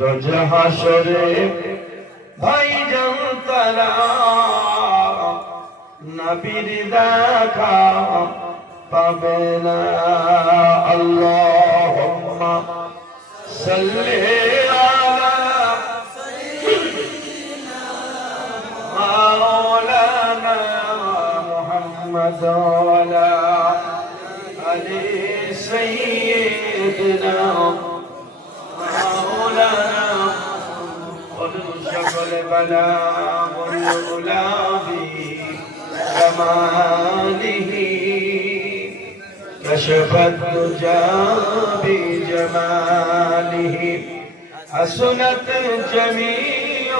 রোজ হাসরে ভাইজান তারা নবীর দেখা পাবে না। আল্লাহুম্মা সাল্লি আলা সাইয়্যিদিনা মাওলানা মুহাম্মদ ওয়া আলা আলি সাইয়্যিদিনা মাওলানা সকল বালা মুলাবি কামালিহি كشفت الدجى بجماله حسنت جميع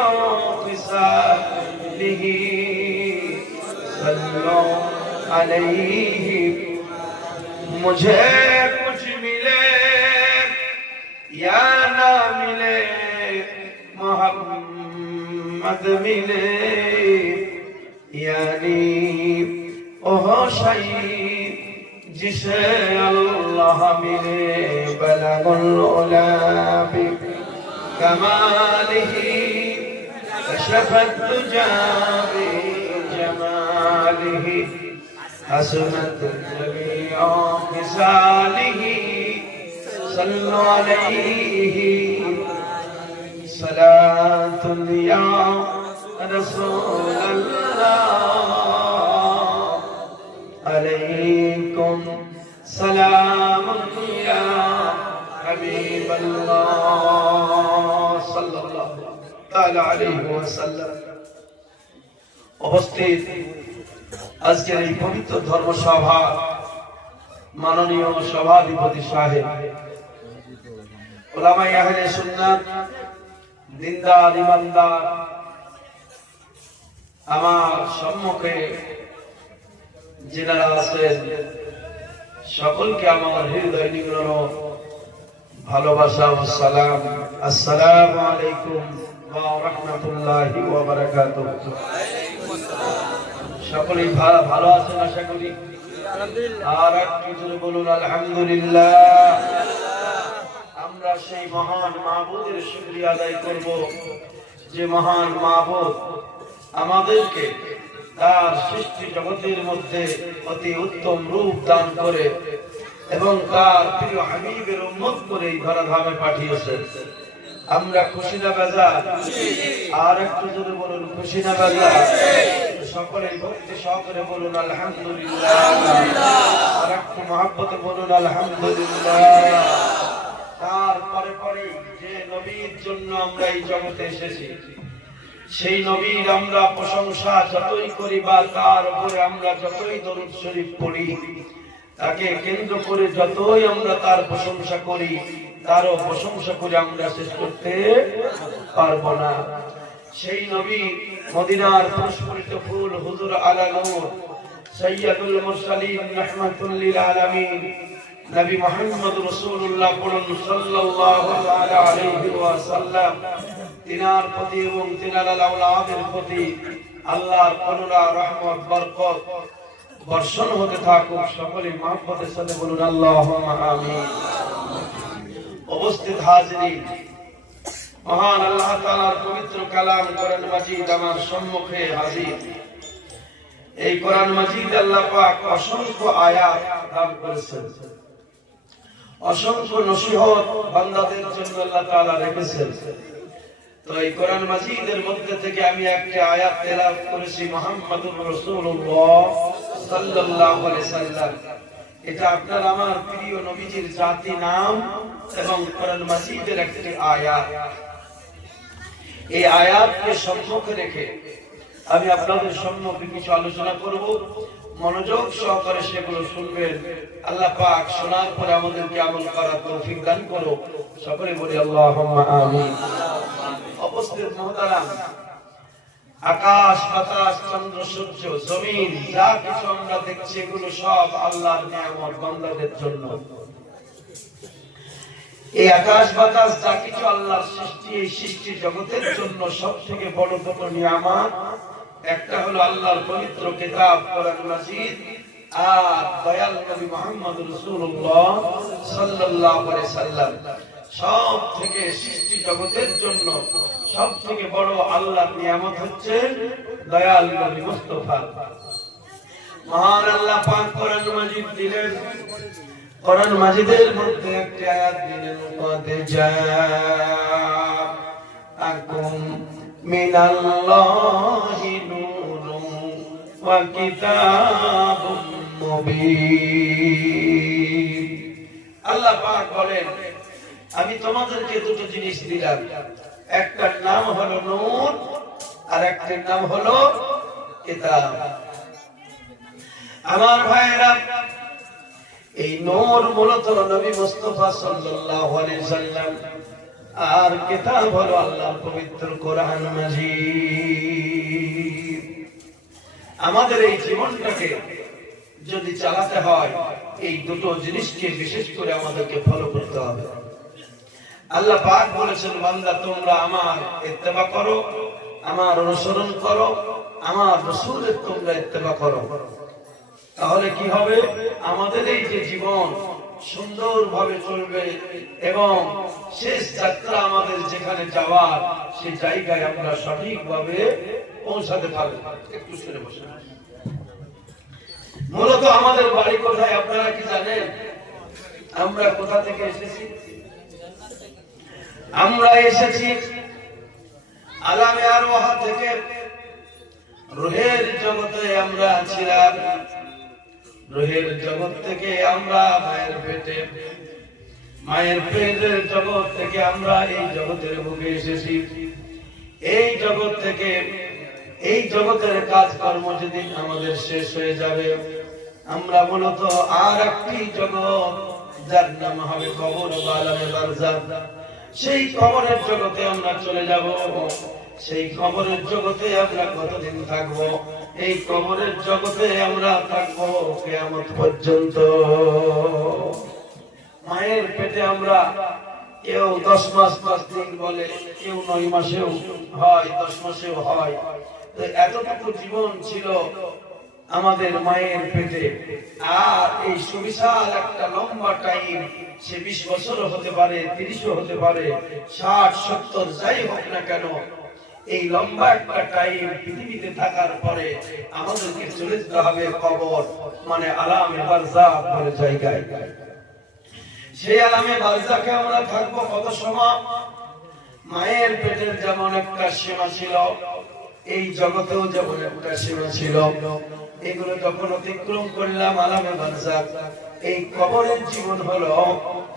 خصاله صلوا عليه मुझे कुछ मिले या ना मिले मोहम्मद मिले यानी ओह शहीद जिसे अल्लाह मिले बलगुल उला बि कमालिही कशफत दुजा बि जमालिही हसनत जमीअ खिसालिही सल्लु अलैहि सलातुन या रसूल अल्लाह अलैकुम सलाम या हबीब अल्लाह सल्लल्लाहु ताला अलैहि वसल्लम। उपस्थित আজকের এই পবিত্র ধর্মসভা মাননীয় সভাধিপতি সাহেব উলামায়ে আহলে সুন্নাত দিনদার ইমানদার আমার সম্মুখে যারা আছেন সকলকে আমার হৃদয় নিংড়ানো ভালোবাসা ও সালাম। আসসালামু আলাইকুম ওয়া রাহমাতুল্লাহি ওয়া বারাকাতুহু। সকলেই ভালো আছেন আশা করি। আর একটু জোরে বলুন আলহামদুলিল্লাহ। আমরা সেই মহান মাবুদের শুকরিয়া আদায় করব যে মহান মাবুদ আমাদেরকে তার সৃষ্টি জগতের মধ্যে অতি উত্তম রূপ দান করে এবং তার প্রিয় হাবিবের উম্মত করে এই ধরাধামে পাঠিয়েছেন। আমরা খুশি না বেজার? আর একটু জোরে বলুন খুশি না বেজার? সকলেই ভক্তি সহকারে বলুন আলহামদুলিল্লাহ। আর একটু মহব্বতে বলুন আলহামদুলিল্লাহ। তারপরে পরে যে নবীর জন্য আমরা এই জগতে এসেছি সেই নবীর আমরা প্রশংসা যতই করি বা তার উপরে আমরা যতই দরুদ শরীফ পড়ি, তাকে কেন্দ্র করে যতই আমরা তার প্রশংসা করি, তারও প্রশংসা করে আমরা শেষ করতে পারবো না। সেই নবী মদিনার প্রস্ফুটিত ফুল হুজুর আলা নূর সাইয়্যিদুল মুরসালিন রাহমাতুল লিল আলামিন নবী মুহাম্মদ রাসূলুল্লাহ সাল্লাল্লাহু আলাইহি ওয়াসাল্লাম তিনার প্রতি এবং তিনার আওলাদের প্রতি আল্লাহর করুণা রহমত বরকত বর্ষণ হতে থাকুক। সকলেই মহব্বতের সাথে বলুন আল্লাহুম্মা আমিন। উপস্থিত হাজিরিন, মহান আল্লাহ তাআলার পবিত্র কালাম কোরআন মাজিদ আমার সম্মুখে হাজির। এই কোরআন মাজিদ আল্লাহ পাক অসংখ্য আয়াত দান করেছেন, অসংখ্য নসিহত বান্দাদের জন্য আল্লাহ তাআলা রেখেছেন। তো এই কোরআন মাজিদের মধ্যে থেকে আমি একটা আয়াত তেলাওয়াত করেছি, মুহাম্মাদুর রাসূলুল্লাহ সাল্লাল্লাহু আলাইহি সাল্লাম। এটা আপনার আমার প্রিয় নবীজির জাতি নাম এবং কোরআন মাজিদের একটি আয়াত। এই আয়াতকে সম্মুখে রেখে আমি আপনাদের সম্মুখে কিছু আলোচনা করব। মনোযোগ সহকারে সেগুলো শুনবেন। আল্লাহ পাক শোনার পরে আমাদেরকে আমল করার তৌফিক দান করো। সকলে বলি আল্লাহুম্মা আমিন। উপস্থিত মুহতারাম, আকাশ বাতাস চন্দ্র সূর্য জমিন যা কিছু আমরা দেখছি এগুলো সব আল্লাহর নিয়ামত বান্দাদের জন্য। এই আকাশ বাতাস যা কিছু আল্লাহর সৃষ্টি, এই সৃষ্টি জগতের জন্য সবথেকে বড় দুটো নিয়ামত, একটা হলো আল্লাহর পবিত্র কিতাব কোরআন মাজিদ আর দয়াল নবী মুহাম্মদ রাসূলুল্লাহ সাল্লাল্লাহু আলাইহি সাল্লাম। সব থেকে সৃষ্টি জগতের জন্য সব থেকে বড় আল্লাহর নিয়ামত হচ্ছে দয়াল নবী মুস্তাফা। মহান আল্লাহ পাক কোরআন মাজিদ দিলেন, কোরআন মাজিদের মধ্যে একটি আয়াত দিলেন, কদ জাআকুম মিনাল্লাহি নূরুন ওয়া কিতাবুম মুবিন। আল্লাহ পাক বলেন, আমি তোমাদেরকে দুটো জিনিস দিলাম, একটার নাম হলো নূর আর একটার নাম হলো কিতাব। আমার ভাইরা, এই নূর মূলত নবী মুস্তাফা সাল্লাল্লাহু আলাইহি সাল্লাম, আর কিতাব হলো আল্লাহর পবিত্র কোরআন মাজিদ। আমাদের এই জীবনটাকে যদি চালাতে হয়, এই দুটো জিনিসকে বিশেষ করে আমাদেরকে ফলো করতে হবে। আল্লাহ পাক বলেছেন, বান্দা তোমরা আমার ইত্তেবা করো, আমার অনুসরণ করো, আমার রাসূলের তোমরা ইত্তেবা করো। তাহলে কি হবে? আমাদের এই যে জীবন সুন্দরভাবে চলবে এবং শেষ যাত্রা আমাদের যেখানে যাওয়ার, সেই জায়গায় আমরা সঠিকভাবে পৌঁছাতে পারবো। একটু শুনে বসে। মূলত আমাদের বাড়ি কোথায় আপনারা কি জানেন? আমরা কোথা থেকে এসেছি? আমরা এসেছি আলামে আরওয়াহ থেকে। রুহের জগতে আমরা ছিলাম, রুহের জগৎ থেকে আমরা মায়ের পেটে, মায়ের পেটের জগৎ থেকে আমরা এই জগতের বুকে এসেছি। এই জগৎ থেকে, এই জগতের কাজকর্ম যেদিন আমাদের শেষ হয়ে যাবে, আমরা মূলত আর একটি জগৎ, যার নাম হবে কবর বা আলামে বারজাখ, সেই কবরের জগতে আমরা চলে যাব। সেই কবরের জগতে আমরা কতদিন থাকবো? এই কবরের জগতে আমরা থাকবো কিয়ামত পর্যন্ত। মায়ের পেটে আমরা কেউ 10 মাস 10 দিন বলে, কেউ 9 মাসেও হয়, 10 মাসেও হয়। তো এতটুকু জীবন ছিল আমাদের মায়ের পেটে। আর এই সুবিশাল একটা লম্বা টাইম, সে 20 বছরও হতে পারে, 30ও হতে পারে, 60, 70 যাই হোক না কেন, এই লম্বা একটা টাইম পৃথিবীতে থাকার পরে আমাদেরকে চলে যেতে হবে কবর, মানে আলামে বারজাখ বলে জায়গায়। সেই আলামে বারজাখে আমরা থাকবো কত সময়? মায়ের পেটের যেমন একটা সীমা ছিল, এই জগতেও যেমন একটা সীমা ছিল। এগুলো যখন অতিক্রম করলাম আলামে বারজাখ, এই কবরের জীবন হলো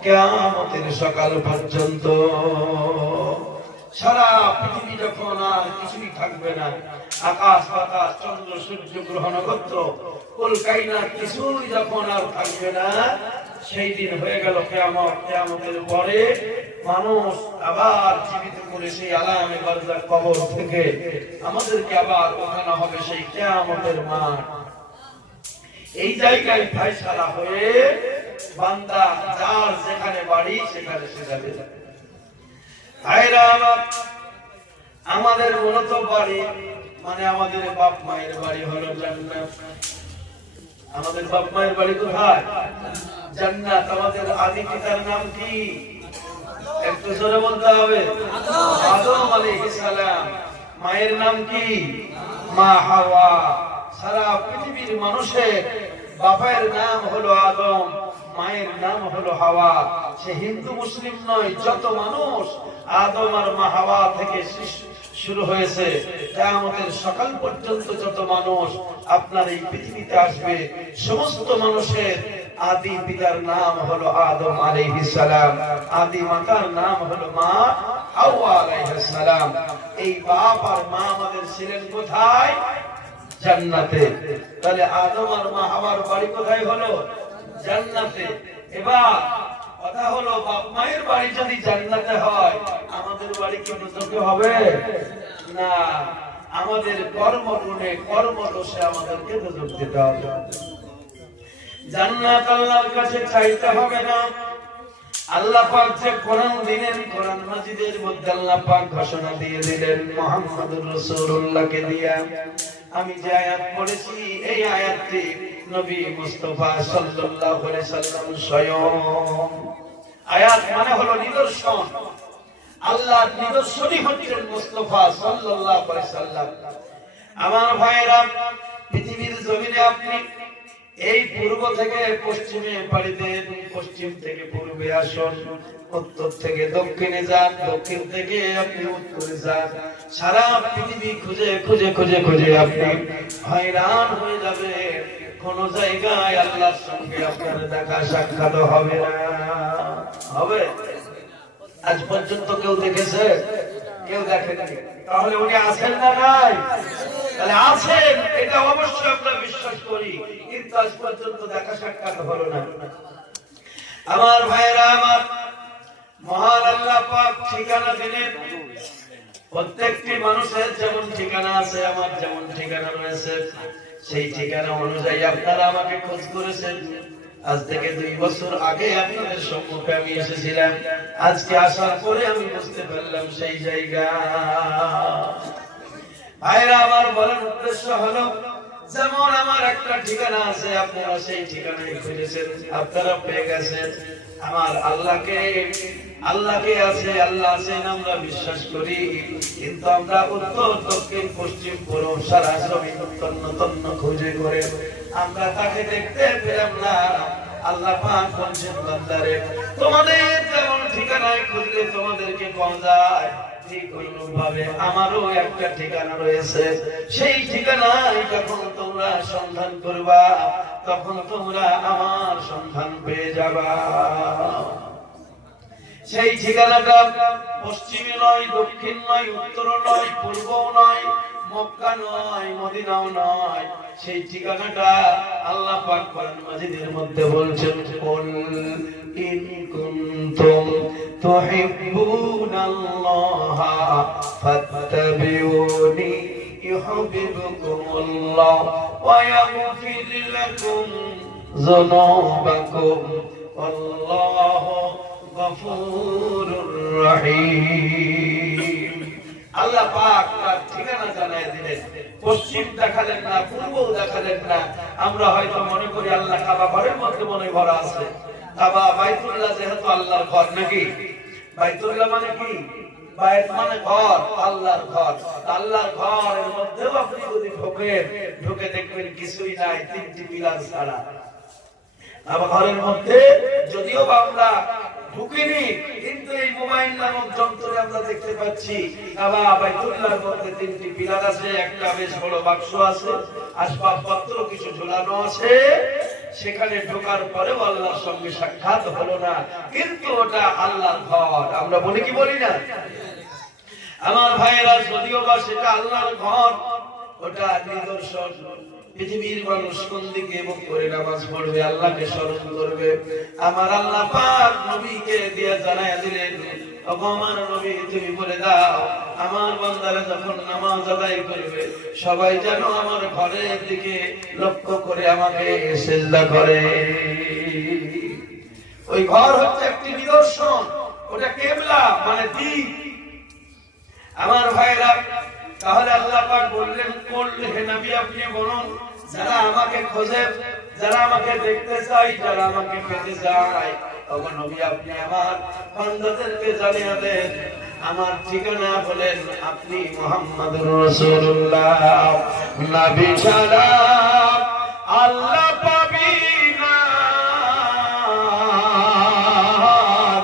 কিয়ামতের সকাল পর্যন্ত। সারা পৃথিবী যখন আর কিছুই থাকবে না, আকাশ বাতাস, চন্দ্র সূর্য গ্রহ নক্ষত্র কলকাইনাত কিছুই যখন আর থাকবে না, সেই দিন হয়ে গেল কিয়ামত। কিয়ামতের পরে মানুষ আবার জীবিত করে সেই আলামে বারজাখ কবর থেকে আমাদেরকে আবার ওঠানো হবে সেই কিয়ামতের মাঠ। এই জায়গায় ফায়সালা হয়ে বান্দা যার যেখানে বাড়ি সেখানে সে যাবে। আমাদের মূলত বাড়ি মানে আমাদের বাপ মায়ের বাড়ি হলো জান্নাত। আমাদের বাপ মায়ের বাড়ি কোথায়? জান্নাত। আমাদের আদি পিতার নাম কি? একটু জোরে বলতে হবে। আদম আলাইহিস সালাম। মায়ের নাম কি? মা হাওয়া। সারা পৃথিবীর মানুষের বাপের নাম হলো আদম, মায়ের নাম হলো হাওয়া। সে হিন্দু মুসলিম নয়, যত মানুষ আদম আর মা হাওয়া থেকে শুরু হয়েছে, কিয়ামতের সকাল পর্যন্ত যত মানুষ আপনার এই পৃথিবীতে আসবে, সমস্ত মানুষের আদি পিতার নাম হলো আদম আলাইহিস সালাম, আদি মাতার নাম হলো মা হাওয়া আলাইহিস সালাম। এই বাপ আর মা আমাদের ছিলেন কোথায়? জান্নাতে। তাহলে আদম আর মা হাওয়ার বাড়ি কোথায় হলো? জান্নাতে। এবার কথা হলো, বাপ মায়ের বাড়ি যদি জান্নাতে হয়, আমাদের বাড়ি কি দোজখে হবে? না, আমাদের কর্মগুণে, কর্মদোষে আমাদেরকে দোজখ দিতে হবে। জান্নাত আল্লাহর কাছে চাইতে হবে না। আল্লাহ পাক যে কোরআন দিলেন, কোরআন মাজিদের মধ্যে আল্লাহ পাক ঘোষণা দিয়ে দিলেন মুহাম্মদুর রাসূলুল্লাহকে দিয়া। আমি যে আয়াত পড়েছি, এই আয়াতটি নবী মুস্তাফা সাল্লাল্লাহু আলাইহি সাল্লাম স্বয়ং আয়াত মানে হলো নিদর্শন। আল্লাহর নিদর্শনই হচ্ছেন মুস্তাফা সাল্লাল্লাহু আলাইহি সাল্লাম। আমার ভাইরা, পৃথিবীর জমিনে আপনি এই পূর্ব থেকে পশ্চিমে পাড়ি দেন, পশ্চিম থেকে পূর্বে আসুন, উত্তর থেকে দক্ষিণে যান, দক্ষিণ থেকে আপনি উত্তরে যান, সারা পৃথিবী খুঁজে খুঁজে খুঁজে খুঁজে আপনি হয়রান হয়ে যাবে। কোন জায়গায় আল্লাহর সঙ্গে আপনার দেখা সাক্ষাৎ হবে না। হবে? আজ পর্যন্ত কেউ দেখেছে? কেউ দেখেনি। তাহলে উনি আছেন না নাই? তাহলে আছেন, এটা অবশ্যই আমরা বিশ্বাস করি, কিন্তু আজ পর্যন্ত দেখা সাক্ষাৎ হলো না। আমার ভাইরা, আমার মহান আল্লাহ পাক ঠিকানা দিলেন। প্রত্যেকটি মানুষের যেমন ঠিকানা আছে, আমার যেমন ঠিকানা রয়েছে, সেই ঠিকানা অনুযায়ী আপনারা আমাকে খোঁজ করেছেন। আজ থেকে 2 বছর আগে আপনাদের সম্মুখে আমি এসেছিলাম। আজকে আসার পরে আমি বুঝতে পারলাম সেই জায়গা। ভাইরা আমার, বলার উদ্দেশ্য হলো, যেমন আমার একটা ঠিকানা আছে, আপনারা সেই ঠিকানায় খুঁজেছেন, আপনারা পেয়ে গেছেন। আমার আল্লাহকে আছে, আল্লাহ আছেন আমরা বিশ্বাস করি, কিন্তু আমরা উত্তর দক্ষিণ পশ্চিম পূর্ব সারা জমিন তন্ন তন্ন খুঁজে করে আমরা তাকে দেখতে পেলাম না। আল্লাহ পাক বলছেন, বান্দারে, তোমাদের যেমন ঠিকানায় খুঁজলে তোমাদেরকে পাওয়া যায়, ঠিক অনুরূপভাবে আমারও একটা ঠিকানা রয়েছে। সেই ঠিকানায় যখন তোমরা সন্ধান করবা, তখন তোমরা আমার সন্ধান পেয়ে যাবা। সেই ঠিকানাটা পশ্চিমে নয়, দক্ষিণ নয়, উত্তর নয়, পূর্ব নয়, মক্কা নয়, মদিনাও নয়। সেই ঠিকানাটা আল্লাহ পাক কোরআন মাজিদের মধ্যে বলছেন, কুল ইন কুনতুম তুহিব্বুনাল্লাহা ফাত্তাবিউনি ইউহিব্বুকুমুল্লাহ ওয়া ইয়াগফির লাকুম যুনুবাকুম আল্লাহু গফুরুর রহিম। আল্লাহ পাক তার ঠিকানা জানায় দিলেন। পশ্চিম দেখালেন না, পূর্ব দেখালেন না। আমরা হয়তো মনে করি আল্লাহ কাবা ঘরের মধ্যে মনে ভরা আছে। কাবা বাইতুল্লাহ যেহেতু আল্লাহর ঘর, নাকি? বাইতুল্লাহ মানে কি? বাইত মানে ঘর, আল্লাহর ঘর। আল্লাহর ঘরের মধ্যেও আপনি যদি ঢুকে দেখবেন কিছুই নাই, 3টি পিলার ছাড়া। কাবা ঘরের মধ্যে যদিও আমরা ঢুকিনি, কিন্তু এই মোবাইল নামক যন্ত্রে আমরা দেখতে পাচ্ছি কাবা বাইতুল্লাহর মধ্যে 3টি পিলার আছে, একটা বেশ বড় বাক্স আছে, আসবাবপত্র কিছু ঝুলানো আছে। সেখানে ঢোকার পরেও আল্লাহর সঙ্গে সাক্ষাৎ হলো না, কিন্তু ওটা আল্লাহর ঘর। আমরা বলি কি বলি না? আমার ভাইয়েরা, যদিও বা সেটা আল্লাহর ঘর, ওটা নিদর্শন। পৃথিবীর মানুষ কোন দিকে মুখ করে নামাজ পড়বে, আল্লাহকে স্মরণ করবে। আমার আল্লাহ পাক নবীকে দিয়ে জানায় দিলেন, ওগো আমার নবী, তুমি বলে দাও, আমার বান্দারা যখন নামাজ আদায় করবে, সবাই যেন আমার ঘরের দিকে লক্ষ্য করে আমাকে সিজদা করে। ওই ঘর হচ্ছে একটি নিদর্শন, ওটা কিবলা মানে দিক। আমার ভাইরা, তাহলে আল্লাহ পাক বললেন, কুল, হে নবী আপনি বলুন, যারা আমাকে খোঁজে, যারা আমাকে দেখতে চায়, যারা আমাকে পেতে চায়, ওগো নবী আপনি আমার বান্দাদেরকে জানিয়ে দেন, আমার ঠিকানা বলেন, আপনি মুহাম্মদুর রাসূলুল্লাহ। নবী ছাড়া আল্লাহ পাবি না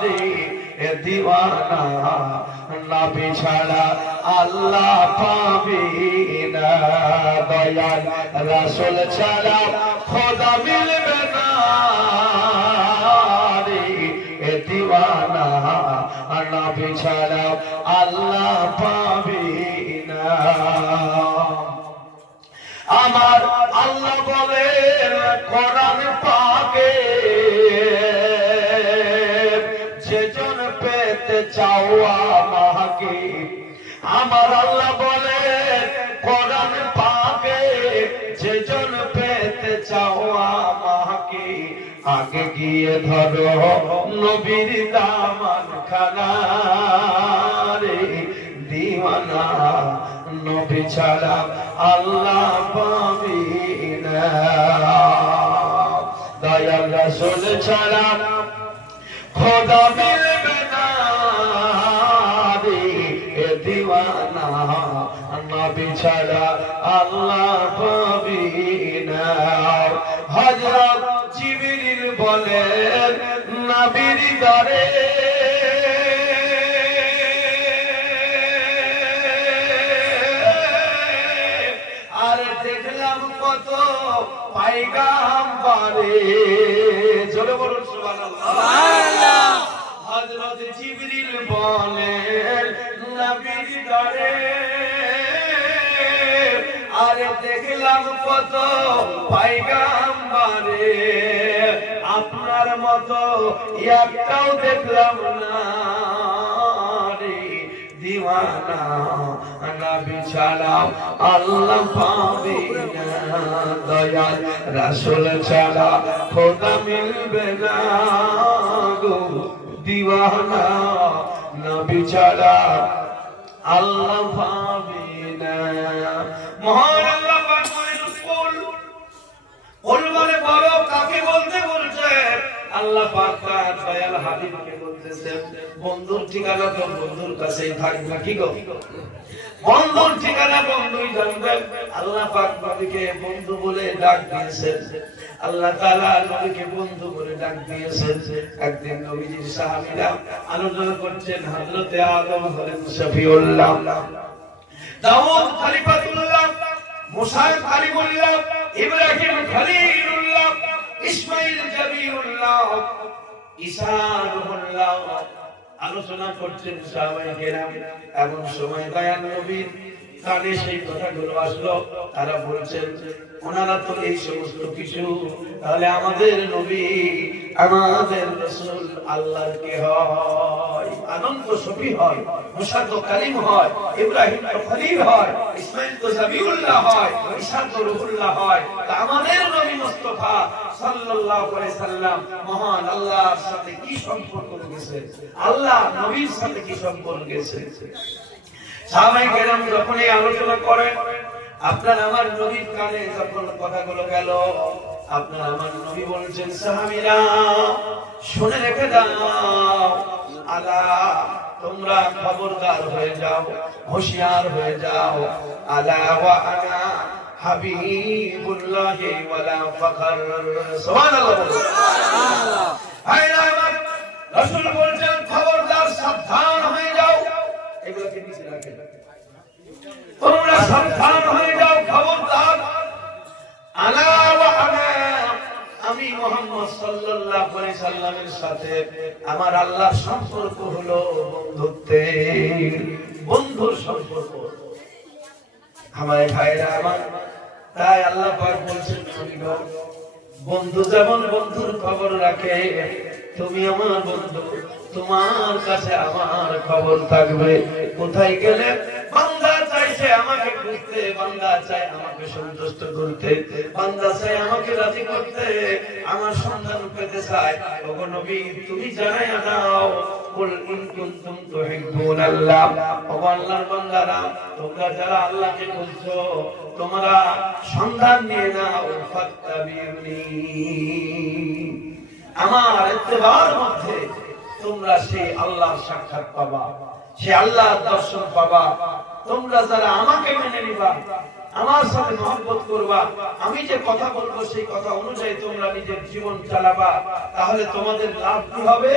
রে দিওয়ানা, নবী ছাড়া আল্লাহ পাবি না, দয়াল রাসূল ছাড়া খোদা মিলবে না রে দিওয়ানা, নবী ছাড়া আল্লাহ পাবি না। আমার আল্লাহ বলেন কোরআন পাকে, যেজন পেতে চাও আমাকে। আমার আল্লাহ বলেন কোরআন পাকে, যেজন পেতে চাও আমাকে, আগে গিয়ে ধরো নবীর দামান খানা রে দিওয়ানা, নবী ছাড়া আল্লাহ পাবি না। দয়াল রাসূল ছাড়া খোদা মিলবে না রে এ দিওয়ানা নবী ছাড়া আল্লাহ পাবি না। হযরত জিবরিল বলেন নবীর দরে আর দেখলাম কত পয়গাম্বরে, জোরে বলুন সুবহানাল্লাহ। হযরত জিবরিল বলেন নবীর দরে আর দেখলাম কত পয়গাম্বরে, আপনার মতো একটাও দেখলাম না রে দিওয়ানা নবী ছাড়া আল্লাহ পাবে না। দয়াল রাসূল ছাড়া খোদা মিলবে না গো দিওয়ানা নবী ছাড়া আল্লাহ পাবে না। মহান আল্লাহ পাক বলেন কুল বলে বলো, কাকে বলতে বলছে? আল্লাহ পাক তার দয়াল হাবিবকে বলতেছেন বন্ধুর ঠিকানা তো বন্ধুর কাছেই থাকবে। কি গো বন্ধুর ঠিকানা বন্ধুই জানবে। আল্লাহ পাক নবীকে বন্ধু বলে ডাক দিয়েছেন, আল্লাহ তাআলা নবীকে বন্ধু বলে ডাক দিয়েছেন। একদিন নবীজির সাহাবীরা আলোচনা করছেন, হযরতে আদম হলেন শফিউল্লাহ, দাউদ খলিফাতুল্লাহ, মুসা কালিমুল্লাহ, ইব্রাহিম খলিলুল্লাহ, ইসমাঈল জবিউল্লাহ, ঈসা রূহুল্লাহ। আলোচনা করছেন সাহাবায়ে কেরাম। এমন সময় দয়াল নবীর কানে সেই কথাগুলো আসলো। তারা বলছেন ওনারা তো এই সমস্ত কিছু, তাহলে আমাদের নবী আমাদের রাসূল আল্লাহর কে হয়? আদম তো শফি হয়, মুসা তো কালিম হয়, ইব্রাহিম তো খলিল হয়, ইসমাঈল তো জবিউল্লাহ হয়, ঈসা তো রূহুল্লাহ হয়। তা আমাদের নবী মুস্তাফা সাল্লাল্লাহু আলাইহি সাল্লাম মহান আল্লাহর সাথে কি সম্পর্ক গেছে? আল্লাহ নবীর সাথে কি সম্পর্ক গেছে? সাহাবায়ে কেরাম যখন এই আলোচনা করেন, আপনার আমার নবীর কানে যখন কথাগুলো গেল, আপনার আমার নবী বলেছেন সাহাবীরা শুনে রেখে দাও, আলা তোমরা খবরদার হয়ে যাও, হুঁশিয়ার হয়ে যাও। আলা ওয়া আনা হাবিবুল্লাহি ওয়ালা ফাখর। সুবহানাল্লাহ সুবহানাল্লাহ। আইনা আমার রাসূল বলেছেন খবরদার সাবধান হয়ে যাও। এগুলোকে নিচে রাখেন, তোমরা সাবধান হয়ে যাও, খবরদার। আলা ওয়া আনা আমি মুহাম্মদ সাল্লাল্লাহু আলাইহি সাল্লামের সাথে আমার আল্লাহর সম্পর্ক হলো বন্ধুত্বের, বন্ধুর সম্পর্ক। আমার ভাইরা আমার, তাই আল্লাহ পাক বলছেন বন্ধু যেমন বন্ধুর খবর রাখে, তুমি আমার বন্ধু, তোমার কাছে আমার খবর থাকবে। কোথায় গেলে বান্দা চাইছে আমাকে খুঁজতে, বান্দা চাই আমাকে সন্তুষ্ট করতে, বান্দা চাই আমাকে রাজি করতে, আমার সন্ধান পেতে চায়। ওগো নবী তুমি জানাইয়া দাও, কুল ইন কুনতুম তুহিব্বুনাল্লাহ, ওগো আল্লাহর বান্দারা তোমরা যারা আল্লাহকে খুঁজছো তোমরা সন্ধান নিয়ে নাও, ফাত্তাবিউনি আমার ইত্তেবার মধ্যে তোমরা সেই আল্লাহর সাক্ষাৎ পাবা, সেই আল্লাহর দর্শন পাবা। তোমরা যারা আমাকে মেনে নিবা, আমার সাথে মহব্বত করবা, আমি যে কথা বলবো সেই কথা অনুযায়ী তোমরা নিজের জীবন চালাবা, তাহলে তোমাদের লাভ কি হবে?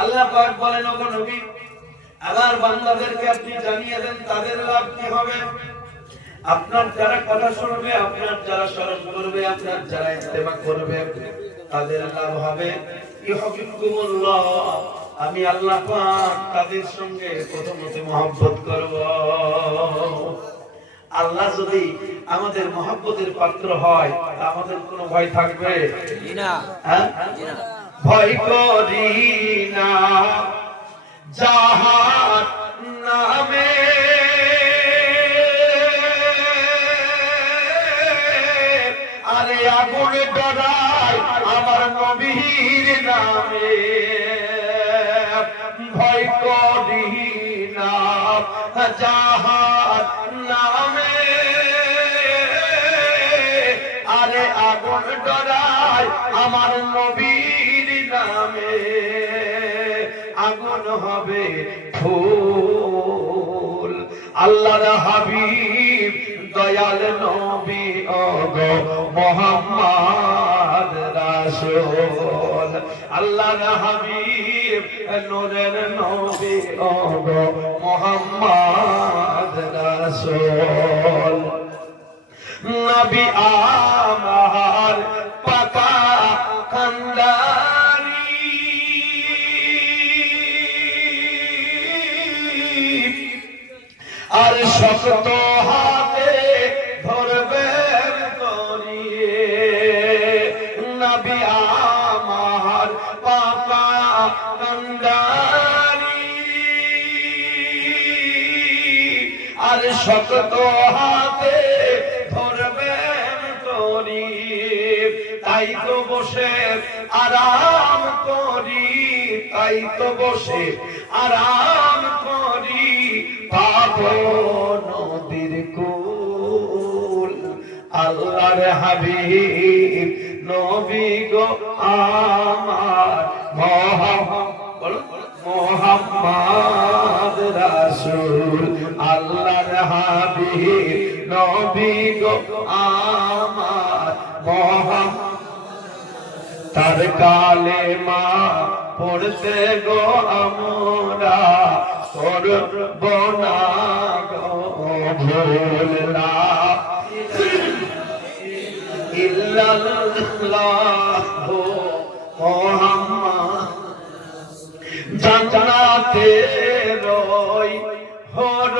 আল্লাহ পাক বলেন ওগো নবী আমার বান্দাদেরকে আপনি জানিয়ে দেন তাদের লাভ কি হবে। আপনার যারা কথা শুনবে, আপনার যারা স্মরণ করবে, আপনার যারা ইত্তেবা করবে তাদের লাভ হবে। ইউহিব্বুকুমুল্লাহ, আমি আল্লাহ পাক তাদের সঙ্গে প্রথমত মহব্বত করব। আল্লাহ যদি আমাদের মহব্বতের পাত্র হয় তা আমাদের কোনো ভয় থাকবে না। ভয় করি না জাহান্নামে, আরে আগুন ডরাই আমার নবীর নামে। ভয় করি না জাহান্নামে, আরে আগুন ডরাই আমার নবীর নামে। নামে আগুন হবে ফুল। আল্লাহর হাবিব দয়াল নবী ওগো মুহাম্মদ রাসূল। আল্লাহর হাবিব নূরের নবী ওগো মুহাম্মদ রাসূল। নবী আমার পাকা কান্দারি আর শক্ত হাতে ধরবেন করিয়ে। নবী আমার পাকা কান্দারি আর শক্ত হাতে ধরবেন করি। তাই তো বসে আরাম করি, তাই তো বসে আরাম করি পাবো নদীর কুল। আল্লাহর হাবিব নবী গো আমার মুহাম্মদ রাসূল। আল্লাহর হাবিব নবী গো আমার মুহাম্মদ। তার কালেমা পড়তে গো আমরা করব না গো ভুল। লা ইল্লাল্লাহু মুহাম্মদ জান্নাতে রই হর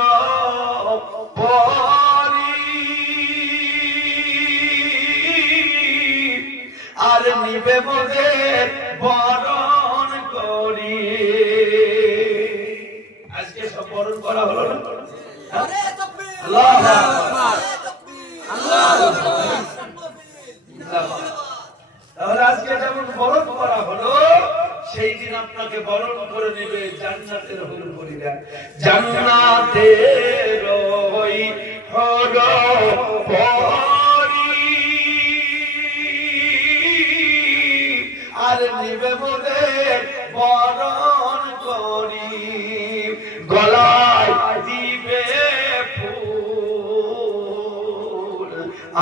পরি আর নিবে মোদের বরণ করি। আজকে সব বরণ করা হলো না? আল্লাহু আকবার, আল্লাহু আকবার। তাহলে আজকে যেমন বরণ করা হলো, সেই দিন আপনাকে বরণ করে নেবে জান্নাতের হুর পরিরা। জান্নাতের ওই হর পরি আর নিবে বলে বরণ করি। গলায় দিবে ফুল।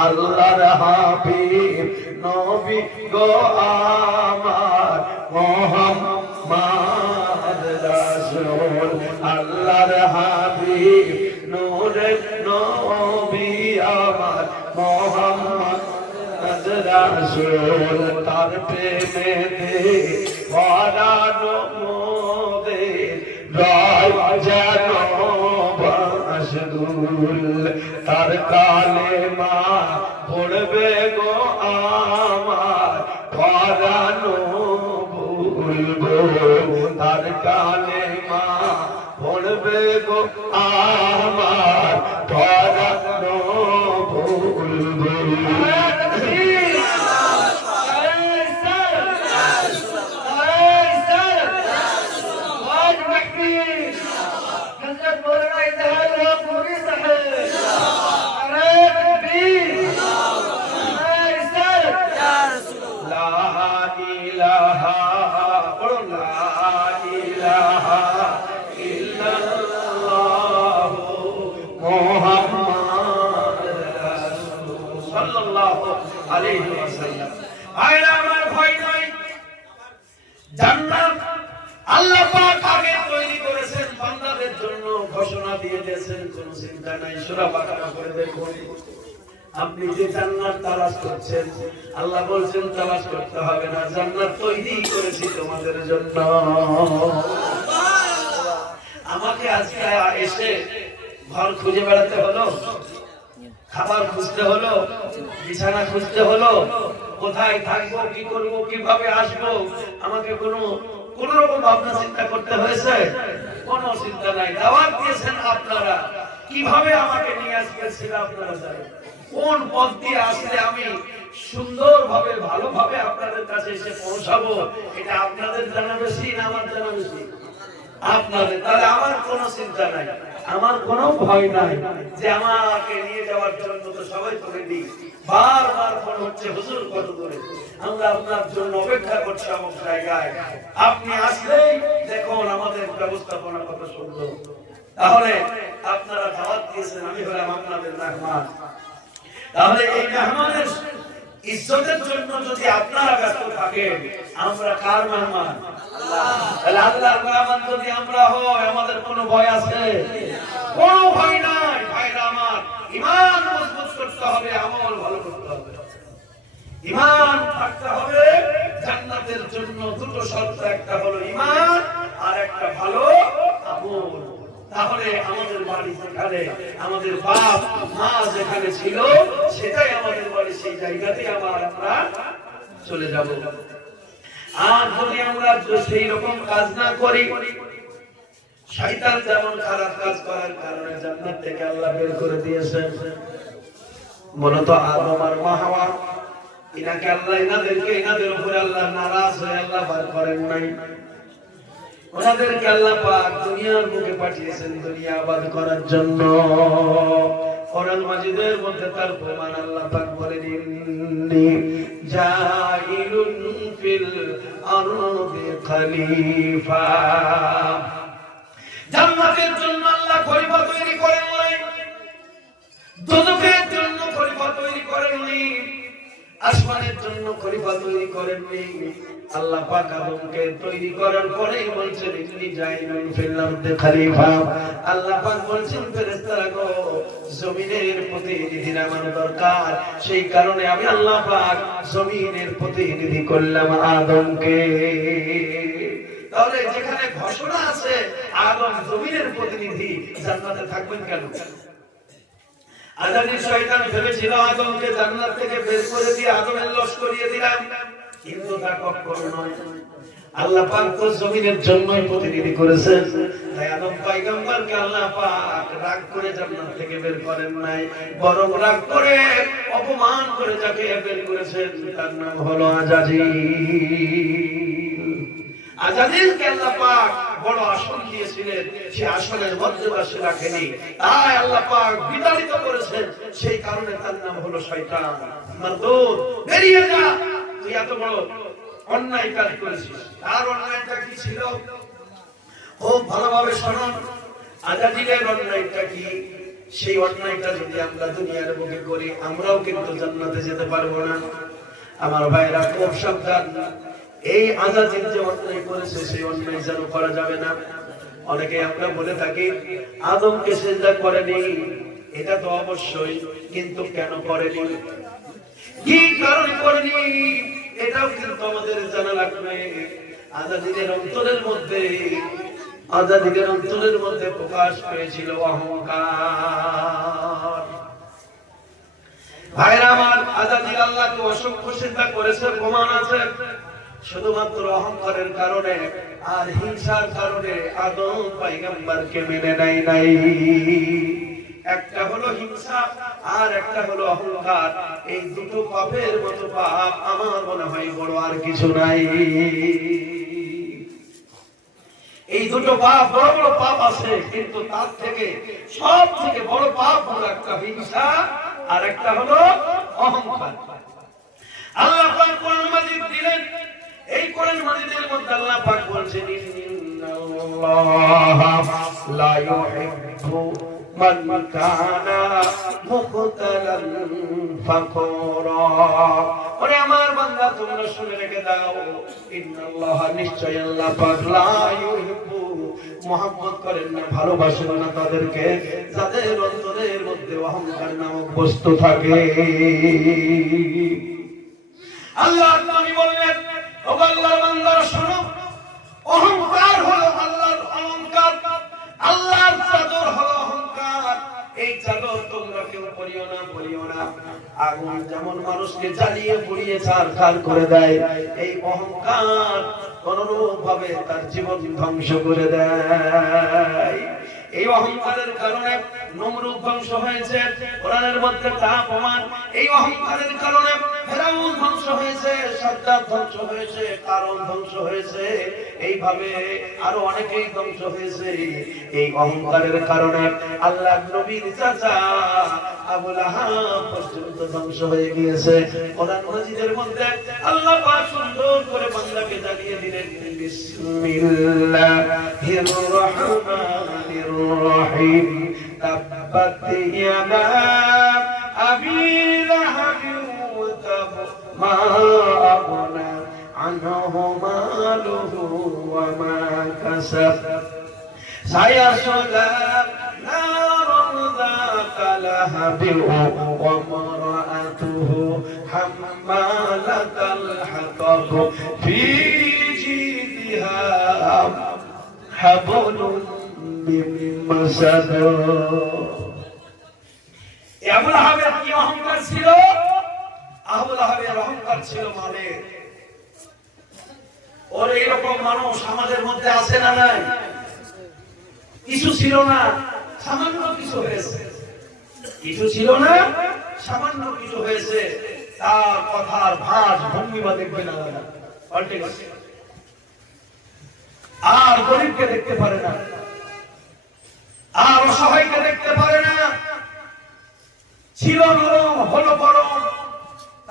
আল্লাহর হাবিব নবী গো আমার মুহাম্মদ রাসূল। আল্লাহর হাবিব নূরের নবী আমার মুহাম্মদ রাসূল। তার প্রেমেতে পরানো মোদের রয় যেন বাসদুল। তার কালেমা পড়বে গো আমার পরানো ভুলবো। তার কালেমা পড়বে গো আমার পরানো ভুলবো। আল্লাহ পাক আগে তৈরি করেছেন বান্দাদের জন্য, ঘোষণা দিয়ে দিয়েছেন, কোনো চিন্তা নাই। সূরা বাকারা করে দেখুন। আপনি যে জান্নাত তালাশ করছেন, আল্লাহ বলছেন তালাশ করতে হবে না, জান্নাত তৈরি করেছি তোমাদের জন্য। আমাকে আজকে এসে ঘর খুঁজে বেড়াতে হলো, খাবার খুঁজতে হলো, বিছানা খুঁজতে হলো, কোথায় থাকবো, কি করবো, কিভাবে আসবো, আমাকে কোন রকম ভাবনা চিন্তা করতে হয়েছে? কোনো চিন্তা নাই। দাওয়াত দিয়েছেন আপনারা, কিভাবে আমাকে নিয়ে আসবেন সেটা আপনারা জানেন। কোন পথ দিয়ে আসলে আমি সুন্দরভাবে ভালোভাবে আপনাদের কাছে এসে পৌঁছাবো, এটা আপনাদের জানা বেশি না আমার জানা বেশি? আপনাদের। তাহলে আমার কোনো চিন্তা নাই। আমার কোনো ভয় নাই যে আমাকে নিয়ে যাওয়ার জন্য তো সবাই তো রেডি। বারবার ফোন হচ্ছে, হুজুর কত দূরে, আমরা আপনার জন্য অপেক্ষা করছি অমুক জায়গায়, আপনি আসলেই দেখুন আমাদের ব্যবস্থাপনা কত সুন্দর। তাহলে আপনারা দাওয়াত দিয়েছেন, আমি হলাম আপনাদের মেহমান। তাহলে এই মেহমানের ইজ্জতের জন্য যদি আপনারা ব্যস্ত থাকেন, আমরা কার মেহমান? আল্লাহ। আল্লাহর মেহমান যদি আমরা হই, আমাদের কোনো ভয় আছে? কোনো ভয় নাই। ভাইরা আমার, ঈমান মজবুত করতে হবে, আমল ভালো করতে হবে। ঈমান থাকতে হবে। জান্নাতের জন্য দুটো শর্ত, একটা হলো ঈমান আর একটা ভালো আমল। তাহলে আমাদের বাড়ি যেখানে, আমাদের বাপ মা যেখানে ছিল, সেটাই আমাদের বাড়ি, সেই জায়গাতেই আমরা চলে যাব। আর যদি আমরা সেই রকম কাজ না করি, শয়তান যেমন খারাপ কাজ করার কারণে জান্নাত থেকে আল্লাহ বের করে দিয়েছেন। মূলত আদম আর হাওয়া, ইনাকে আল্লাহ, ইনাদের উপরে আল্লাহ নারাজ হয়ে আল্লাহ বার করেন নাই। ওনাদেরকে আল্লাহ পাক দুনিয়ার বুকে পাঠিয়েছেন দুনিয়া আবাদ করার জন্য। কোরআন মাজিদের মধ্যে তার প্রমাণ আল্লাহ পাক বলেন, ইন্নী জাইলুন ফিল আরদি খলিফা। জান্নাতের জন্য আল্লাহ খলিফা তৈরি করেন নাই, দোজখের জন্য খলিফা তৈরি করেন নাই, আসমানের জন্য খলিফা তৈরি করেন নাই। আল্লাহ পাক আদমকে তৈরি করার পরেই বলছেন, ইন্নী জাইলুন ফিল আরদি খলিফা। আল্লাহ পাক বলছেন, ফেরেশতারা গো, জমিনের প্রতিনিধি আমার দরকার, সেই কারণে আমি আল্লাহ পাক জমিনের প্রতিনিধি করলাম আদমকে। তাহলে যেখানে ঘোষণা আছে আদম জমিনের প্রতিনিধি, জান্নাতে থাকবেন কেন? আজাদির শয়তান ভেবেছিল আদমকে জান্নাত থেকে বের করে দিয়ে আদমের লস করিয়ে দিলাম, কিন্তু তা কখনো নয়। আল্লাহ পাক তো জমিনের জন্যই প্রতিনিধি করেছেন। তাই আদম পয়গম্বরকে আল্লাহ পাক রাগ করে জান্নাত থেকে বের করেন নাই, বরং রাগ করে অপমান করে যাকে বের করেছেন তার নাম হলো আজাজিল। আজাজিলকে আল্লাহ পাক বড় আসন দিয়েছিলেন, সেই আসনের মর্যাদা সে রাখেনি, তাই আল্লাহ পাক বিতাড়িত করেছেন। সেই কারণে তার নাম হলো শয়তান। মারদুদ, বেরিয়ে যা, তুই এত বড় অন্যায় কাজ করেছিস। আর অন্যায়টা কি ছিল? খুব ভালোভাবে শুনুন, আজাজিলের অন্যায়টা কি? সেই অন্যায়টা যদি আমরা দুনিয়ার বুকে করি, আমরাও কিন্তু জান্নাতে যেতে পারবো না। আমার ভাইরা খুব সাবধান, এই আজাজিল যে অন্যায় করেছে সেই অন্যায় যেন করা যাবে না। অনেকে আমরা বলে থাকি আদমকে সিজদা করেনি, এটা তো অবশ্যই, কিন্তু কেন করেনি, কি কারণে করেনি, এটাও কিন্তু আমাদের জানা লাগবে। আজাজিলের অন্তরের মধ্যে প্রকাশ পেয়েছিল অহংকার। ভাইরা আমার, আজাজিল আল্লাহকে অসংখ্য সিজদা করেছে, প্রমাণ আছে। শুধুমাত্র অহংকারের কারণে আর হিংসার কারণে আদম পয়গম্বরকে মেনে নেয় নাই। একটা হলো হিংসা আর একটা হলো অহংকার। এই দুটো পাপের মতো পাপ আমার মনে হয় বড় আর কিছু নাই। এই দুটো পাপ, বড় বড় পাপ আছে, কিন্তু তার থেকে সব থেকে বড় পাপ হলো একটা হিংসা আর একটা হলো অহংকার। আল্লাহ পাক কোরআন মাজিদ দিলেন, এই কোরআন মাজিদের মধ্যে আল্লাহ পাক বলছেন, ইন্নাল্লাহা লা ইউহিব্বু মান কানা মুখতালান ফাখুরা। ওরে আমার বান্দা, তোমরা শুনে রেখে দাও, ইন্নাল্লাহা, নিশ্চয় আল্লাহ পাক, লা ইউহিব্বু, মহব্বত করেন না, ভালোবাসেন না তাদেরকে যাদের অন্তরের মধ্যে অহংকার নামক বস্তু থাকে। আল্লাহ নবী বললেন, ও আল্লাহর বান্দারা শোনো, অহংকার হলো আল্লাহর অলংকার, আল্লাহর চাদর হলো অহংকার। এই চাদর তোমরা কেউ পরিও না। আগুন যেমন মানুষকে জ্বালিয়ে পুড়িয়ে ছারখার করে দেয়, এই অহংকার কোনরূপ ভাবে তার জীবন ধ্বংস করে দেয়। এই অহংকারের কারণে নমরুদ ধ্বংস হয়েছে, কোরআনের মধ্যে তা প্রমাণ। এই অহংকারের কারণে ফেরাউন ধ্বংস হয়েছে, সাদ্দাত ধ্বংস হয়েছে, কারণ ধ্বংস হয়েছে, এইভাবে আরো অনেকেই ধ্বংস হয়েছে। এই অহংকারের কারণে আল্লাহ নবীর চাচা আবু লাহাব পর্যন্ত ধ্বংস হয়ে গিয়েছে। কোরআন মাজিদের মধ্যে আল্লাহ পাক সুন্দর করে বান্দাকে জানিয়ে দিলেন, বিসমিল্লাহির রহমানির রহিম, তাব্বাত ইয়াদা আবি লাহাবিন ওয়া তাব, মা আগনা আনহু মালুহু ওয়া মা কাসাব, সায়াসলা নারান যাতা লাহাবিন ওয়া মারাতুহু হাম্মালাতাল হাতাব, ফি জিদিহা হাবলুম মিন মাসাদ। আবু লাহাবের কি অহংকার ছিল? আবু লাহাবের অহংকার ছিল মানে, ওর এরকম মানুষ আমাদের মধ্যে আছে না নাই? কিছু ছিল না, সামান্য কিছু হয়েছে। কিছু ছিল না, সামান্য কিছু হয়েছে, তার কথার ভাঁজ ভঙ্গিমা দেখবে না, পাল্টে গেছে। আর গরিবকে দেখতে পারে না, আর অসহায়কে দেখতে পারে না। ছিল নরম, হলো গরম,